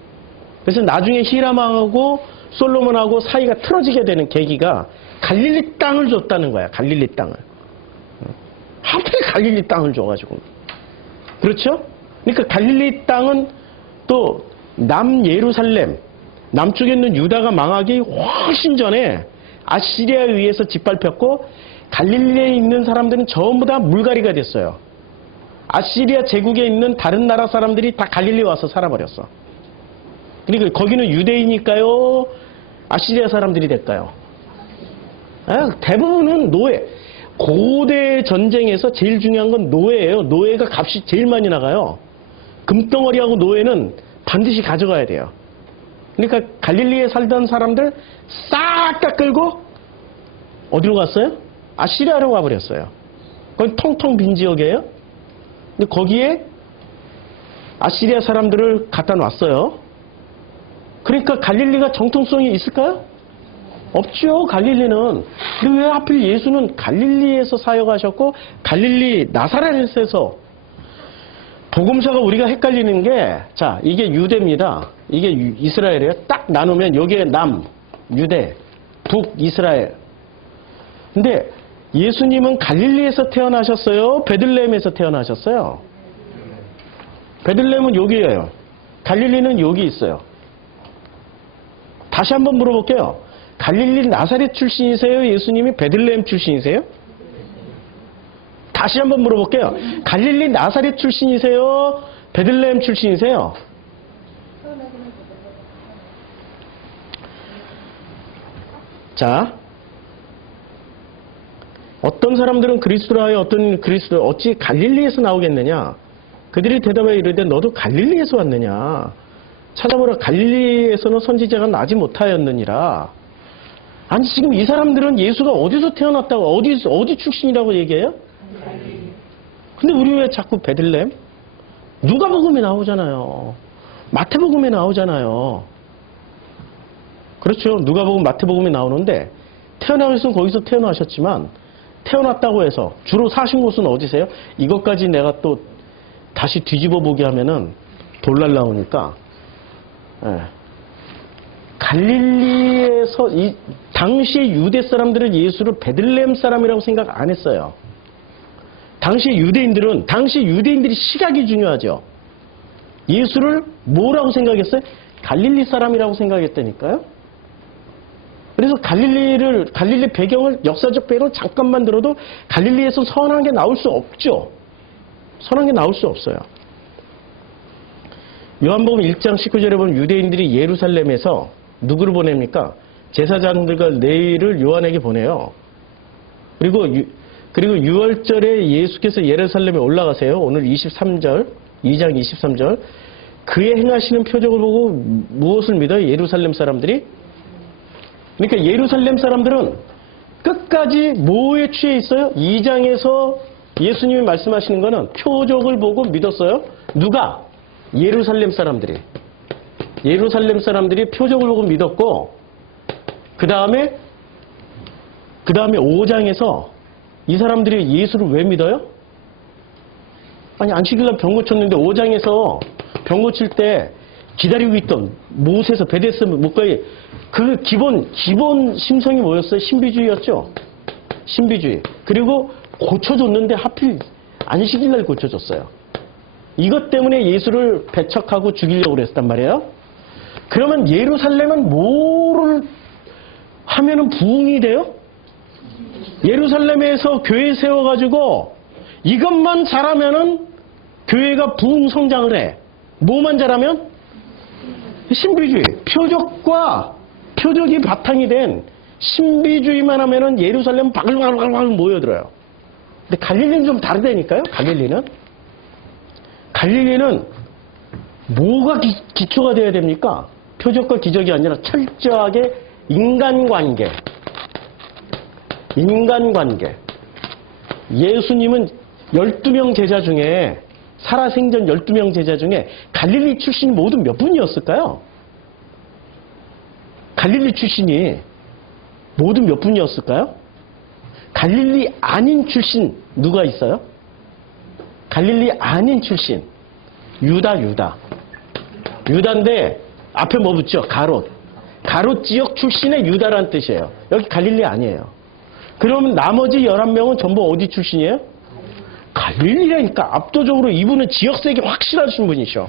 그래서 나중에 히람 왕하고 솔로몬하고 사이가 틀어지게 되는 계기가 갈릴리 땅을 줬다는 거야. 갈릴리 땅을. 하필 갈릴리 땅을 줘가지고. 그렇죠? 그러니까 갈릴리 땅은 또 남예루살렘, 남쪽에 있는 유다가 망하기 훨씬 전에 아시리아에 의해서 짓밟혔고 갈릴리에 있는 사람들은 전부 다 물갈이가 됐어요. 아시리아 제국에 있는 다른 나라 사람들이 다 갈릴리 와서 살아버렸어. 그러니까 거기는 유대인일까요? 아시리아 사람들이 될까요? 대부분은 노예. 고대 전쟁에서 제일 중요한 건 노예예요. 노예가 값이 제일 많이 나가요. 금덩어리하고 노예는 반드시 가져가야 돼요. 그러니까 갈릴리에 살던 사람들 싹 다 끌고 어디로 갔어요? 아시리아로 가버렸어요. 거기 텅텅 빈 지역이에요. 근데 거기에 아시리아 사람들을 갖다 놨어요. 그러니까 갈릴리가 정통성이 있을까요? 없죠. 갈릴리는. 근데 왜 하필 예수는 갈릴리에서 사역하셨고 갈릴리 나사렛에서 복음서가 우리가 헷갈리는 게, 자, 이게 유대입니다. 이게 이스라엘이에요. 딱 나누면 여기에 남, 유대, 북, 이스라엘. 근데 예수님은 갈릴리에서 태어나셨어요? 베들레헴에서 태어나셨어요? 베들레헴은 여기예요. 갈릴리는 여기 있어요. 다시 한번 물어볼게요. 갈릴리 나사렛 출신이세요? 예수님이 베들레헴 출신이세요? 다시 한번 물어볼게요. 갈릴리 나사렛 출신이세요? 베들레헴 출신이세요? 자, 어떤 사람들은 그리스도라 하여 어떤 그리스도 어찌 갈릴리에서 나오겠느냐? 그들이 대답하여 이르되 너도 갈릴리에서 왔느냐? 찾아보라, 갈릴리에서는 선지자가 나지 못하였느니라. 아니, 지금 이 사람들은 예수가 어디서 태어났다고, 어디 출신이라고 얘기해요? 근데 우리 왜 자꾸 베들레헴? 누가복음에 나오잖아요. 마태복음에 나오잖아요. 그렇죠. 누가복음, 마태복음에 나오는데 태어나셨으면 거기서 태어나셨지만 태어났다고 해서 주로 사신 곳은 어디세요? 이것까지 내가 또 다시 뒤집어 보게 하면은 돌날 나오니까. 예. 갈릴리에서 당시의 유대 사람들은 예수를 베들레헴 사람이라고 생각 안 했어요. 당시 유대인들이 시각이 중요하죠. 예수를 뭐라고 생각했어요? 갈릴리 사람이라고 생각했다니까요. 그래서 갈릴리 배경을, 역사적 배경을 잠깐만 들어도 갈릴리에서 선한 게 나올 수 없죠. 선한 게 나올 수 없어요. 요한복음 1장 19절에 보면 유대인들이 예루살렘에서 누구를 보냅니까? 제사장들과 레위를 요한에게 보내요. 그리고 6월절에 예수께서 예루살렘에 올라가세요. 오늘 23절, 2장 23절. 그의 행하시는 표적을 보고 무엇을 믿어요? 예루살렘 사람들이? 그러니까 예루살렘 사람들은 끝까지 뭐에 취해 있어요? 2장에서 예수님이 말씀하시는 거는 표적을 보고 믿었어요. 누가? 예루살렘 사람들이. 예루살렘 사람들이 표적을 보고 믿었고, 그 다음에 5장에서 이 사람들이 예수를 왜 믿어요? 아니, 안식일날 병 고쳤는데 5장에서 병 고칠 때 기다리고 있던 못에서 베데스 목가에 그 기본 심성이 뭐였어요? 신비주의였죠? 신비주의. 그리고 고쳐줬는데 하필 안식일날 고쳐줬어요. 이것 때문에 예수를 배척하고 죽이려고 그랬단 말이에요. 그러면 예루살렘은 뭐를 하면은 부흥이 돼요? 예루살렘에서 교회 세워가지고 이것만 잘하면은 교회가 부흥 성장을 해. 뭐만 잘하면? 신비주의. 표적이 바탕이 된 신비주의만 하면은 예루살렘 바글바글 모여들어요. 근데 갈릴리는 좀 다르다니까요? 갈릴리는 뭐가 기초가 돼야 됩니까? 표적과 기적이 아니라 철저하게 인간관계. 예수님은 12명 제자 중에, 살아생전 12명 제자 중에 갈릴리 출신이 모두 몇 분이었을까요? 갈릴리 출신이 모두 몇 분이었을까요? 갈릴리 아닌 출신 누가 있어요? 갈릴리 아닌 출신. 유다인데 앞에 뭐 붙죠? 가롯 지역 출신의 유다라는 뜻이에요. 여기 갈릴리 아니에요. 그러면 나머지 11명은 전부 어디 출신이에요? 갈릴리라니까. 압도적으로 이분은 지역색이 확실하신 분이셔.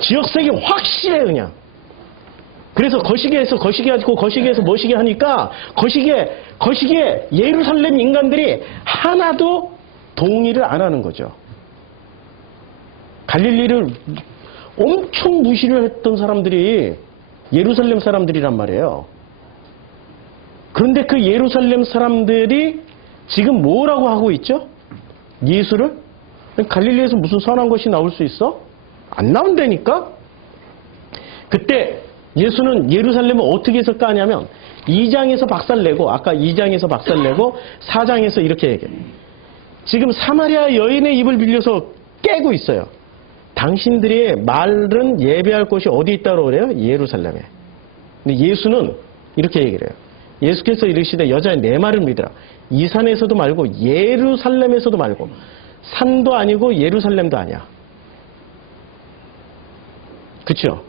지역색이 확실해 그냥. 그래서 거시기에서 거시기 하고 거시기에서 머시기 하니까 거시기에 예루살렘 인간들이 하나도 동의를 안 하는 거죠. 갈릴리를 엄청 무시를 했던 사람들이 예루살렘 사람들이란 말이에요. 그런데 그 예루살렘 사람들이 지금 뭐라고 하고 있죠? 예수를? 갈릴리에서 무슨 선한 것이 나올 수 있어? 안 나온다니까? 그때 예수는 예루살렘을 어떻게 해서 까냐면 2장에서 박살내고 아까 2장에서 박살내고 4장에서 이렇게 얘기해요. 지금 사마리아 여인의 입을 빌려서 깨고 있어요. 당신들의 말은 예배할 곳이 어디 있다고 그래요? 예루살렘에. 근데 예수는 이렇게 얘기를 해요. 예수께서 이르시되 여자의 내 말을 믿으라. 이 산에서도 말고 예루살렘에서도 말고 산도 아니고 예루살렘도 아니야. 그렇죠?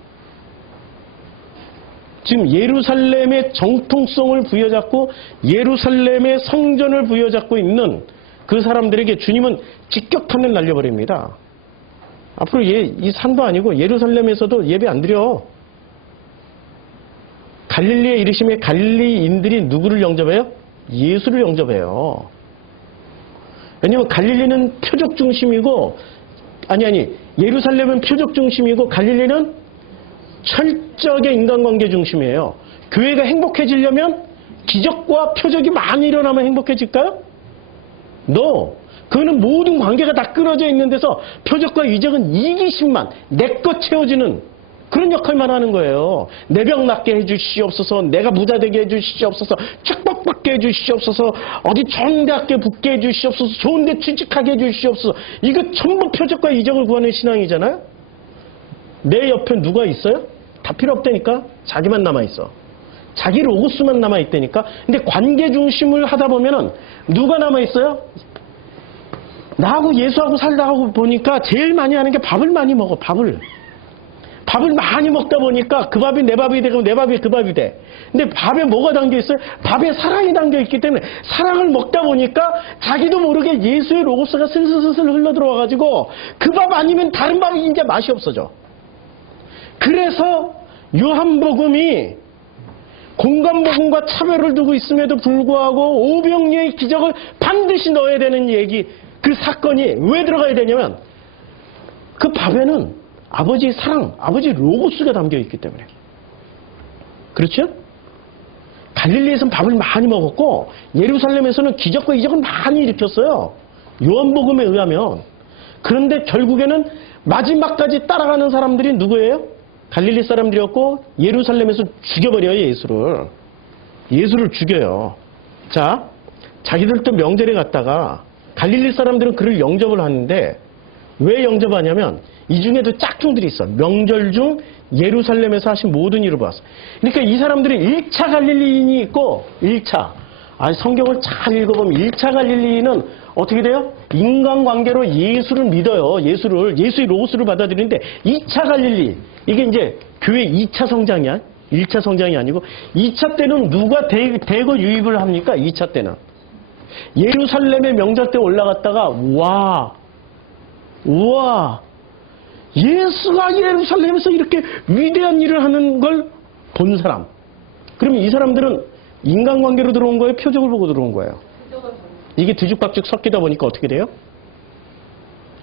지금 예루살렘의 정통성을 부여잡고 예루살렘의 성전을 부여잡고 있는 그 사람들에게 주님은 직격탄을 날려버립니다. 앞으로 이 산도 아니고 예루살렘에서도 예배 안 드려. 갈릴리에 이르심에 갈릴리인들이 누구를 영접해요? 예수를 영접해요. 왜냐하면 갈릴리는 표적 중심이고 예루살렘은 표적 중심이고 갈릴리는 철저하게 인간관계 중심이에요. 교회가 행복해지려면 기적과 표적이 많이 일어나면 행복해질까요? 그거는 모든 관계가 다 끊어져 있는 데서 표적과 이적은 이기심만 내 것 채워주는 그런 역할만 하는 거예요. 내 병 낫게 해주시옵소서, 내가 부자 되게 해주시옵소서, 축복받게 해주시옵소서, 어디 좋은 대학교 붙게 해주시옵소서, 좋은 데 취직하게 해주시옵소서. 이거 전부 표적과 이적을 구하는 신앙이잖아요. 내 옆에 누가 있어요? 다 필요 없다니까. 자기만 남아있어. 자기 로고스만 남아있다니까. 근데 관계 중심을 하다 보면은 누가 남아있어요? 나하고 예수하고 살다 보니까 제일 많이 하는 게 밥을 많이 먹어. 밥을 많이 먹다 보니까 그 밥이 내 밥이 되고 내 밥이 그 밥이 돼. 근데 밥에 뭐가 담겨 있어요? 밥에 사랑이 담겨 있기 때문에 사랑을 먹다 보니까 자기도 모르게 예수의 로고스가 슬슬슬슬 흘러들어와가지고 그 밥 아니면 다른 밥이 이제 맛이 없어져. 그래서 요한복음이 공간복음과 차별을 두고 있음에도 불구하고 오병이어의 기적을 반드시 넣어야 되는 얘기, 그 사건이 왜 들어가야 되냐면 그 밥에는 아버지의 사랑, 아버지의 로고스가 담겨 있기 때문에. 그렇죠? 갈릴리에서는 밥을 많이 먹었고 예루살렘에서는 기적과 이적을 많이 일으켰어요. 요한복음에 의하면. 그런데 결국에는 마지막까지 따라가는 사람들이 누구예요? 갈릴리 사람들이었고 예루살렘에서 죽여버려요. 예수를 죽여요. 자, 자기들도 명절에 갔다가 갈릴리 사람들은 그를 영접을 하는데 왜 영접하냐면 이 중에도 짝퉁들이 있어. 명절 중 예루살렘에서 하신 모든 일을 봤어. 그러니까 이 사람들이 1차 갈릴리인이 있고 1차. 성경을 잘 읽어보면 1차 갈릴리인은 어떻게 돼요? 인간관계로 예수를 믿어요. 예수의 로고스를 받아들이는데 2차 갈릴리. 이게 이제 교회 2차 성장이야. 1차 성장이 아니고 2차 때는 누가 대거 유입을 합니까? 2차 때는. 예루살렘의 명절 때 올라갔다가 우와 예수가 예루살렘에서 이렇게 위대한 일을 하는 걸 본 사람. 그러면 이 사람들은 인간관계로 들어온 거예요? 표적을 보고 들어온 거예요? 이게 뒤죽박죽 섞이다 보니까 어떻게 돼요?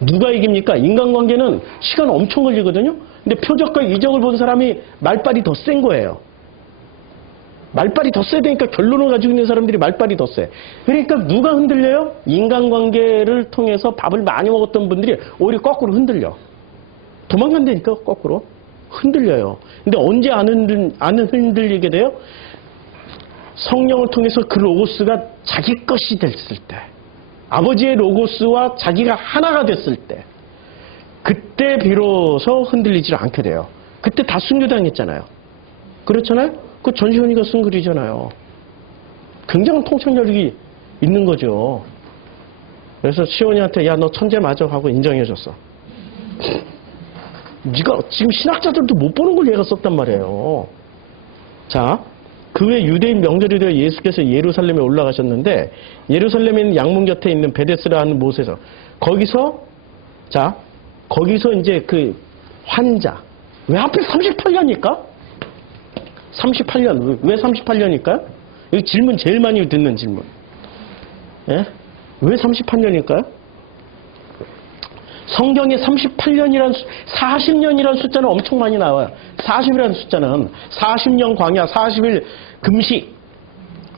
누가 이깁니까? 인간관계는 시간 엄청 걸리거든요. 근데 표적과 이적을 본 사람이 말빨이 더 센 거예요. 말빨이 더 세야 되니까 결론을 가지고 있는 사람들이 말빨이 더 세. 그러니까 누가 흔들려요? 인간관계를 통해서 밥을 많이 먹었던 분들이 오히려 거꾸로 흔들려. 도망간다니까 거꾸로. 흔들려요. 근데 언제 안 흔들리게 돼요? 성령을 통해서 그 로고스가 자기 것이 됐을 때. 아버지의 로고스와 자기가 하나가 됐을 때. 그때 비로소 흔들리지 않게 돼요. 그때 다 순교당했잖아요. 그렇잖아요? 그 전시훈이가 쓴 글이잖아요. 굉장한 통찰력이 있는 거죠. 그래서 시온이한테 야 너 천재 맞아 하고 인정해줬어. 네가 지금 신학자들도 못 보는 걸 얘가 썼단 말이에요. 자, 그 후에 유대인 명절이 되어 예수께서 예루살렘에 올라가셨는데 예루살렘에 있는 양문 곁에 있는 베데스라 하는 못에서 거기서 이제 그 환자 왜 하필 38년일까? 38년. 왜 38년일까요? 이 질문 제일 많이 듣는 질문. 예? 왜 38년일까요? 성경에 40년이라는 숫자는 엄청 많이 나와요. 40이라는 숫자는 40년 광야, 40일 금식,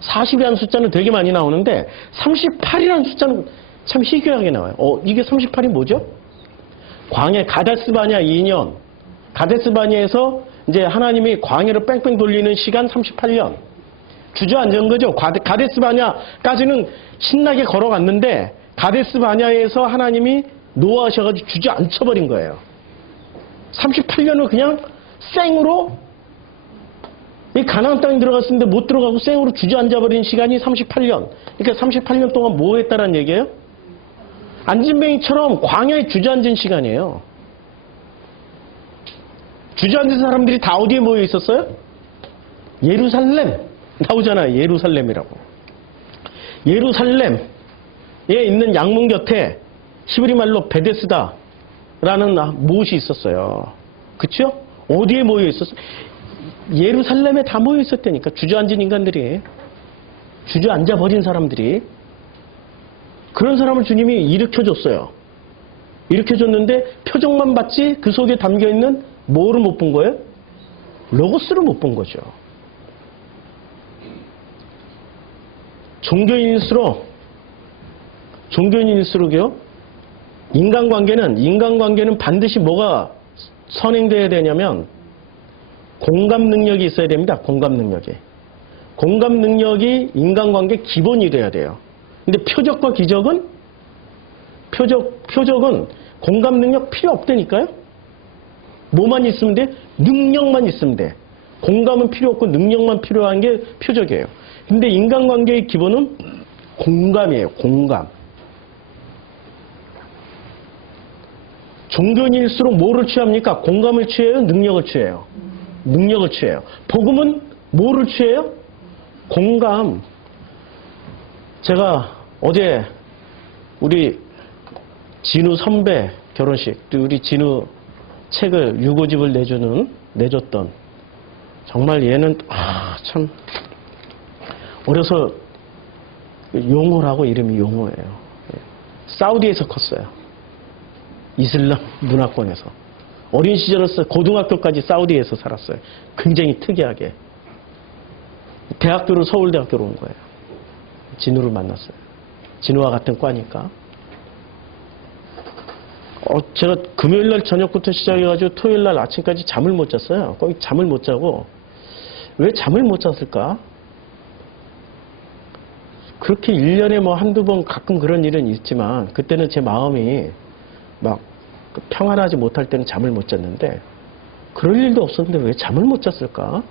40이라는 숫자는 되게 많이 나오는데 38이라는 숫자는 참 희귀하게 나와요. 이게 38이 뭐죠? 광야 가데스바냐 2년. 가데스바냐에서 이제 하나님이 광야를 뺑뺑 돌리는 시간 38년. 주저앉은 거죠. 가데스바냐까지는 신나게 걸어갔는데 가데스바냐에서 하나님이 노하셔가지고 주저앉혀버린 거예요. 38년을 그냥 생으로 이 가나안 땅에 들어갔었는데 못 들어가고 생으로 주저앉아버린 시간이 38년. 그러니까 38년 동안 뭐 했다는 얘기예요? 안진뱅이처럼 광야에 주저앉은 시간이에요. 주저앉은 사람들이 다 어디에 모여 있었어요? 예루살렘. 나오잖아요. 예루살렘이라고. 예루살렘에 있는 양문 곁에 히브리 말로 베데스다라는 못이 있었어요. 그쵸? 어디에 모여 있었어요? 예루살렘에 다 모여 있었다니까. 주저앉은 인간들이. 주저앉아 버린 사람들이. 그런 사람을 주님이 일으켜줬어요. 일으켜줬는데 표정만 봤지 그 속에 담겨있는 뭐를 못 본 거예요? 로고스를 못 본 거죠. 종교인일수록요, 인간관계는 반드시 뭐가 선행돼야 되냐면, 공감 능력이 있어야 됩니다. 공감 능력이 인간관계 기본이 돼야 돼요. 근데 표적과 기적은, 표적은 공감 능력 필요 없다니까요? 뭐만 있으면 돼? 능력만 있으면 돼. 공감은 필요 없고 능력만 필요한 게 표적이에요. 근데 인간관계의 기본은 공감이에요. 공감. 종교인일수록 뭐를 취합니까? 공감을 취해요? 능력을 취해요? 능력을 취해요. 복음은 뭐를 취해요? 공감. 제가 어제 우리 진우 선배 결혼식, 또 우리 진우 책을 유고집을 내줬던, 정말 얘는 참 어려서 용호라고, 이름이 용호예요. 사우디에서 컸어요. 이슬람 문화권에서. 어린 시절에서 고등학교까지 사우디에서 살았어요. 굉장히 특이하게. 대학교로, 서울대학교로 온 거예요. 진우를 만났어요. 진우와 같은 과니까. 제가 금요일날 저녁부터 시작해가지고 토요일날 아침까지 잠을 못 잤어요. 거의 잠을 못 자고. 왜 잠을 못 잤을까? 그렇게 1년에 뭐 한두 번 가끔 그런 일은 있지만, 그때는 제 마음이 막 평안하지 못할 때는 잠을 못 잤는데, 그럴 일도 없었는데 왜 잠을 못 잤을까?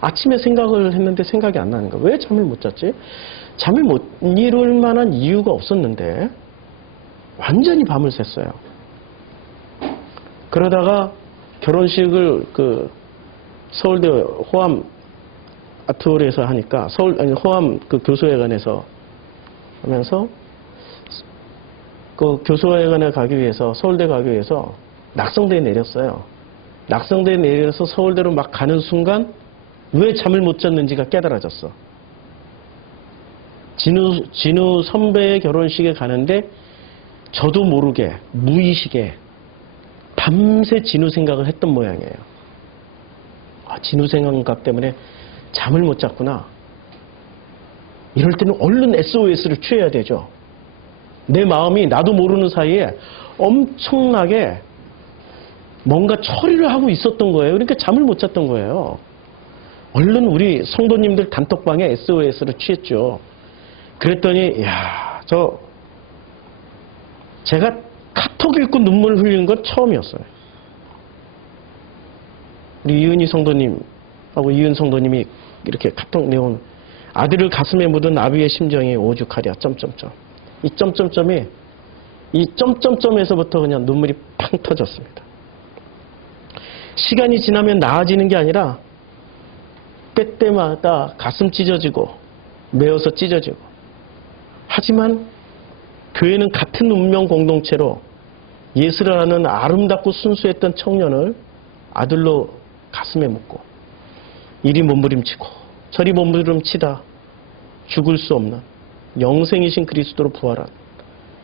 아침에 생각을 했는데 생각이 안 나는 거야. 왜 잠을 못 잤지? 잠을 못 이룰 만한 이유가 없었는데 완전히 밤을 샜어요. 그러다가 결혼식을 서울대 호암 아트홀에서 하니까, 호암 교수회관에서 하면서, 교수회관에 가기 위해서, 서울대 가기 위해서 낙성대에 내렸어요. 낙성대에 내려서 서울대로 막 가는 순간 왜 잠을 못 잤는지가 깨달아졌어. 진우 선배의 결혼식에 가는데 저도 모르게 무의식에 밤새 진우 생각을 했던 모양이에요. 진우 생각 때문에 잠을 못 잤구나. 이럴 때는 얼른 SOS를 취해야 되죠. 내 마음이 나도 모르는 사이에 엄청나게 뭔가 처리를 하고 있었던 거예요. 그러니까 잠을 못 잤던 거예요. 얼른 우리 성도님들 단톡방에 SOS를 취했죠. 그랬더니 제가 카톡 읽고 눈물 흘리는 건 처음이었어요. 우리 이은희 성도님하고 이은 성도님이 이렇게 카톡 내온, 아들을 가슴에 묻은 아비의 심정이 오죽하랴 점점점. 이 점점점이, 이 점점점에서부터 그냥 눈물이 팡 터졌습니다. 시간이 지나면 나아지는 게 아니라 때때마다 가슴 찢어지고 메어서 찢어지고. 하지만 교회는 같은 운명 공동체로 예수라는 아름답고 순수했던 청년을 아들로 가슴에 묻고 이리 몸부림치고 저리 몸부림치다 죽을 수 없는 영생이신 그리스도로 부활한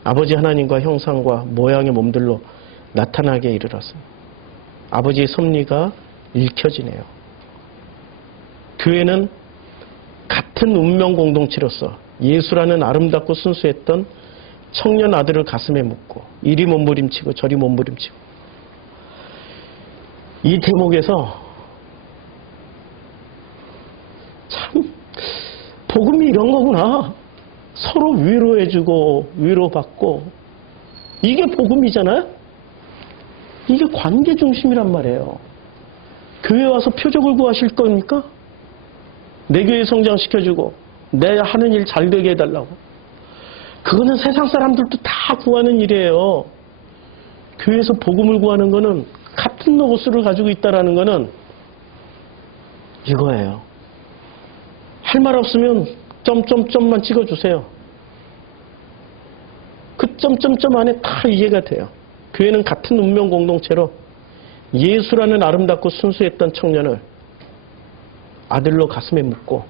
아버지 하나님과 형상과 모양의 몸들로 나타나게 이르렀습니다. 아버지의 섭리가 읽혀지네요. 교회는 같은 운명 공동체로서 예수라는 아름답고 순수했던 청년 아들을 가슴에 묻고 이리 몸부림치고 저리 몸부림치고 이 대목에서 참 복음이 이런 거구나. 서로 위로해주고 위로받고 이게 복음이잖아요. 이게 관계 중심이란 말이에요. 교회 와서 표적을 구하실 겁니까? 내 교회 성장시켜주고 내 하는 일 잘 되게 해달라고. 그거는 세상 사람들도 다 구하는 일이에요. 교회에서 복음을 구하는 거는 같은 로고스를 가지고 있다는 거는 이거예요. 할 말 없으면 점점점만 찍어주세요. 그 점점점 안에 다 이해가 돼요. 교회는 같은 운명 공동체로 예수라는 아름답고 순수했던 청년을 아들로 가슴에 묻고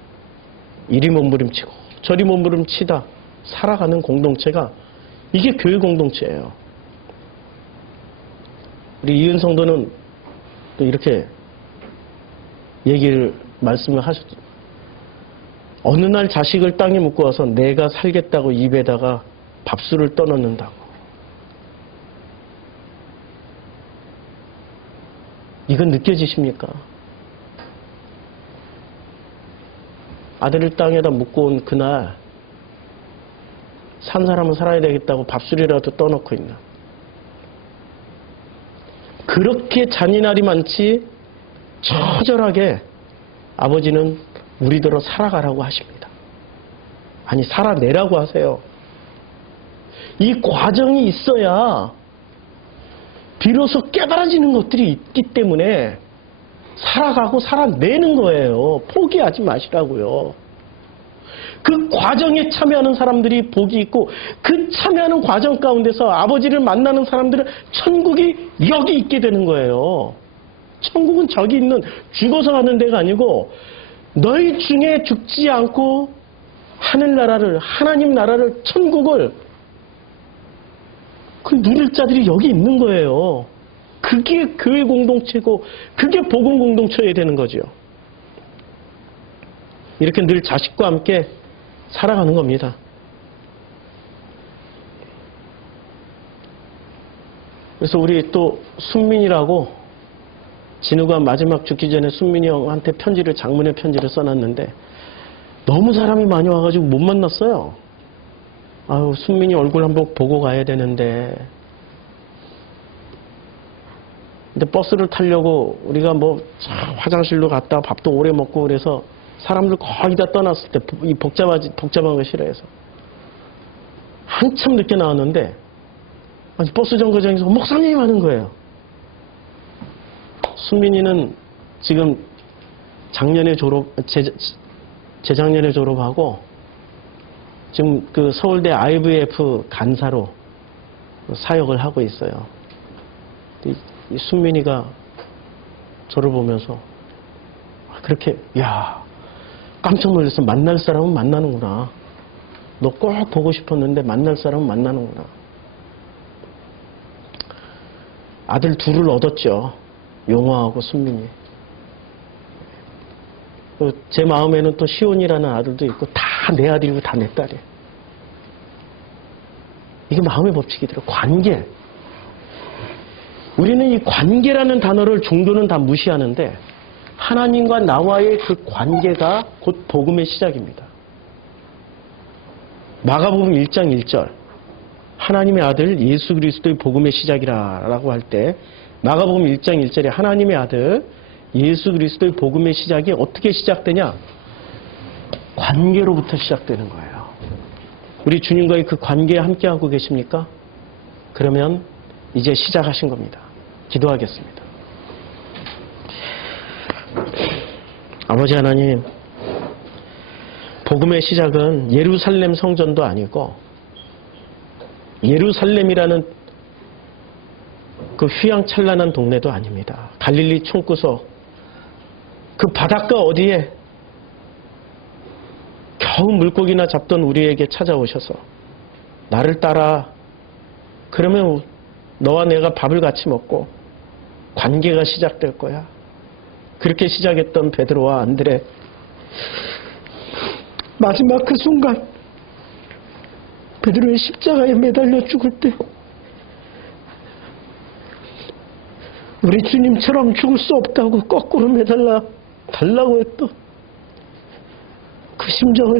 이리 몸부림치고 저리 몸부림치다 살아가는 공동체가 이게 교회 공동체예요. 우리 이은 성도는 또 이렇게 말씀을 하셨죠. 어느 날 자식을 땅에 묻고 와서 내가 살겠다고 입에다가 밥술을 떠넣는다고. 이건 느껴지십니까? 아들을 땅에다 묻고 온 그날 산 사람은 살아야 되겠다고 밥술이라도 떠넣고 있나. 그렇게 잔인하리 많지 처절하게 아버지는 우리더러 살아가라고 하십니다. 아니 살아내라고 하세요. 이 과정이 있어야 비로소 깨달아지는 것들이 있기 때문에 살아가고 살아내는 거예요. 포기하지 마시라고요. 그 과정에 참여하는 사람들이 복이 있고 그 참여하는 과정 가운데서 아버지를 만나는 사람들은 천국이 여기 있게 되는 거예요. 천국은 저기 있는 죽어서 가는 데가 아니고 너희 중에 죽지 않고 하늘나라를 하나님 나라를 천국을 그 누릴 자들이 여기 있는 거예요. 그게 교회 공동체고 그게 복음 공동체여야 되는 거죠. 이렇게 늘 자식과 함께 살아가는 겁니다. 그래서 우리 또 순민이라고 진우가 마지막 죽기 전에 순민이 형한테 장문의 편지를 써놨는데 너무 사람이 많이 와가지고 못 만났어요. 아유, 순민이 얼굴 한번 보고 가야 되는데. 근데 버스를 타려고 우리가 뭐 화장실로 갔다 밥도 오래 먹고 그래서 사람들 거의 다 떠났을 때 이 복잡한 거 싫어해서 한참 늦게 나왔는데 아니 버스 정거장에서 목사님이 하는 거예요. 순민이는 지금 재작년에 졸업하고 지금 그 서울대 IVF 간사로 사역을 하고 있어요. 이 순민이가 저를 보면서 그렇게 깜짝 놀랐어. 만날 사람은 만나는구나. 너 꼭 보고 싶었는데 만날 사람은 만나는구나. 아들 둘을 얻었죠. 용화하고 순민이. 제 마음에는 또 시온이라는 아들도 있고 다 내 아들이고 다 내 딸이에요. 이게 마음의 법칙이더라고요. 관계. 우리는 이 관계라는 단어를 종교는 다 무시하는데 하나님과 나와의 그 관계가 곧 복음의 시작입니다. 마가복음 1장 1절 하나님의 아들 예수 그리스도의 복음의 시작이라고 할 때 마가복음 1장 1절에 하나님의 아들 예수 그리스도의 복음의 시작이 어떻게 시작되냐? 관계로부터 시작되는 거예요. 우리 주님과의 그 관계에 함께하고 계십니까? 그러면 이제 시작하신 겁니다. 기도하겠습니다. 아버지 하나님, 복음의 시작은 예루살렘 성전도 아니고 예루살렘이라는 그 휘황찬란한 동네도 아닙니다. 갈릴리 총구석 그 바닷가 어디에 겨우 물고기나 잡던 우리에게 찾아오셔서 나를 따라 그러면 너와 내가 밥을 같이 먹고 관계가 시작될 거야. 그렇게 시작했던 베드로와 안드레 마지막 그 순간 베드로의 십자가에 매달려 죽을 때 우리 주님처럼 죽을 수 없다고 거꾸로 매달라 달라고 했던 그 심정을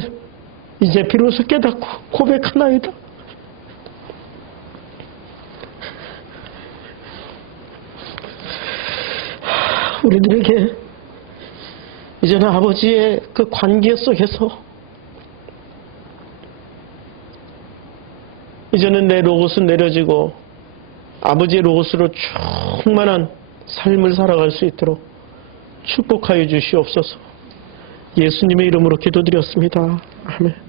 이제 비로소 깨닫고 고백하나이다. 우리들에게 이제는 아버지의 그 관계 속에서 이제는 내 로봇은 내려지고 아버지의 로봇으로 충만한 삶을 살아갈 수 있도록 축복하여 주시옵소서. 예수님의 이름으로 기도드렸습니다. 아멘.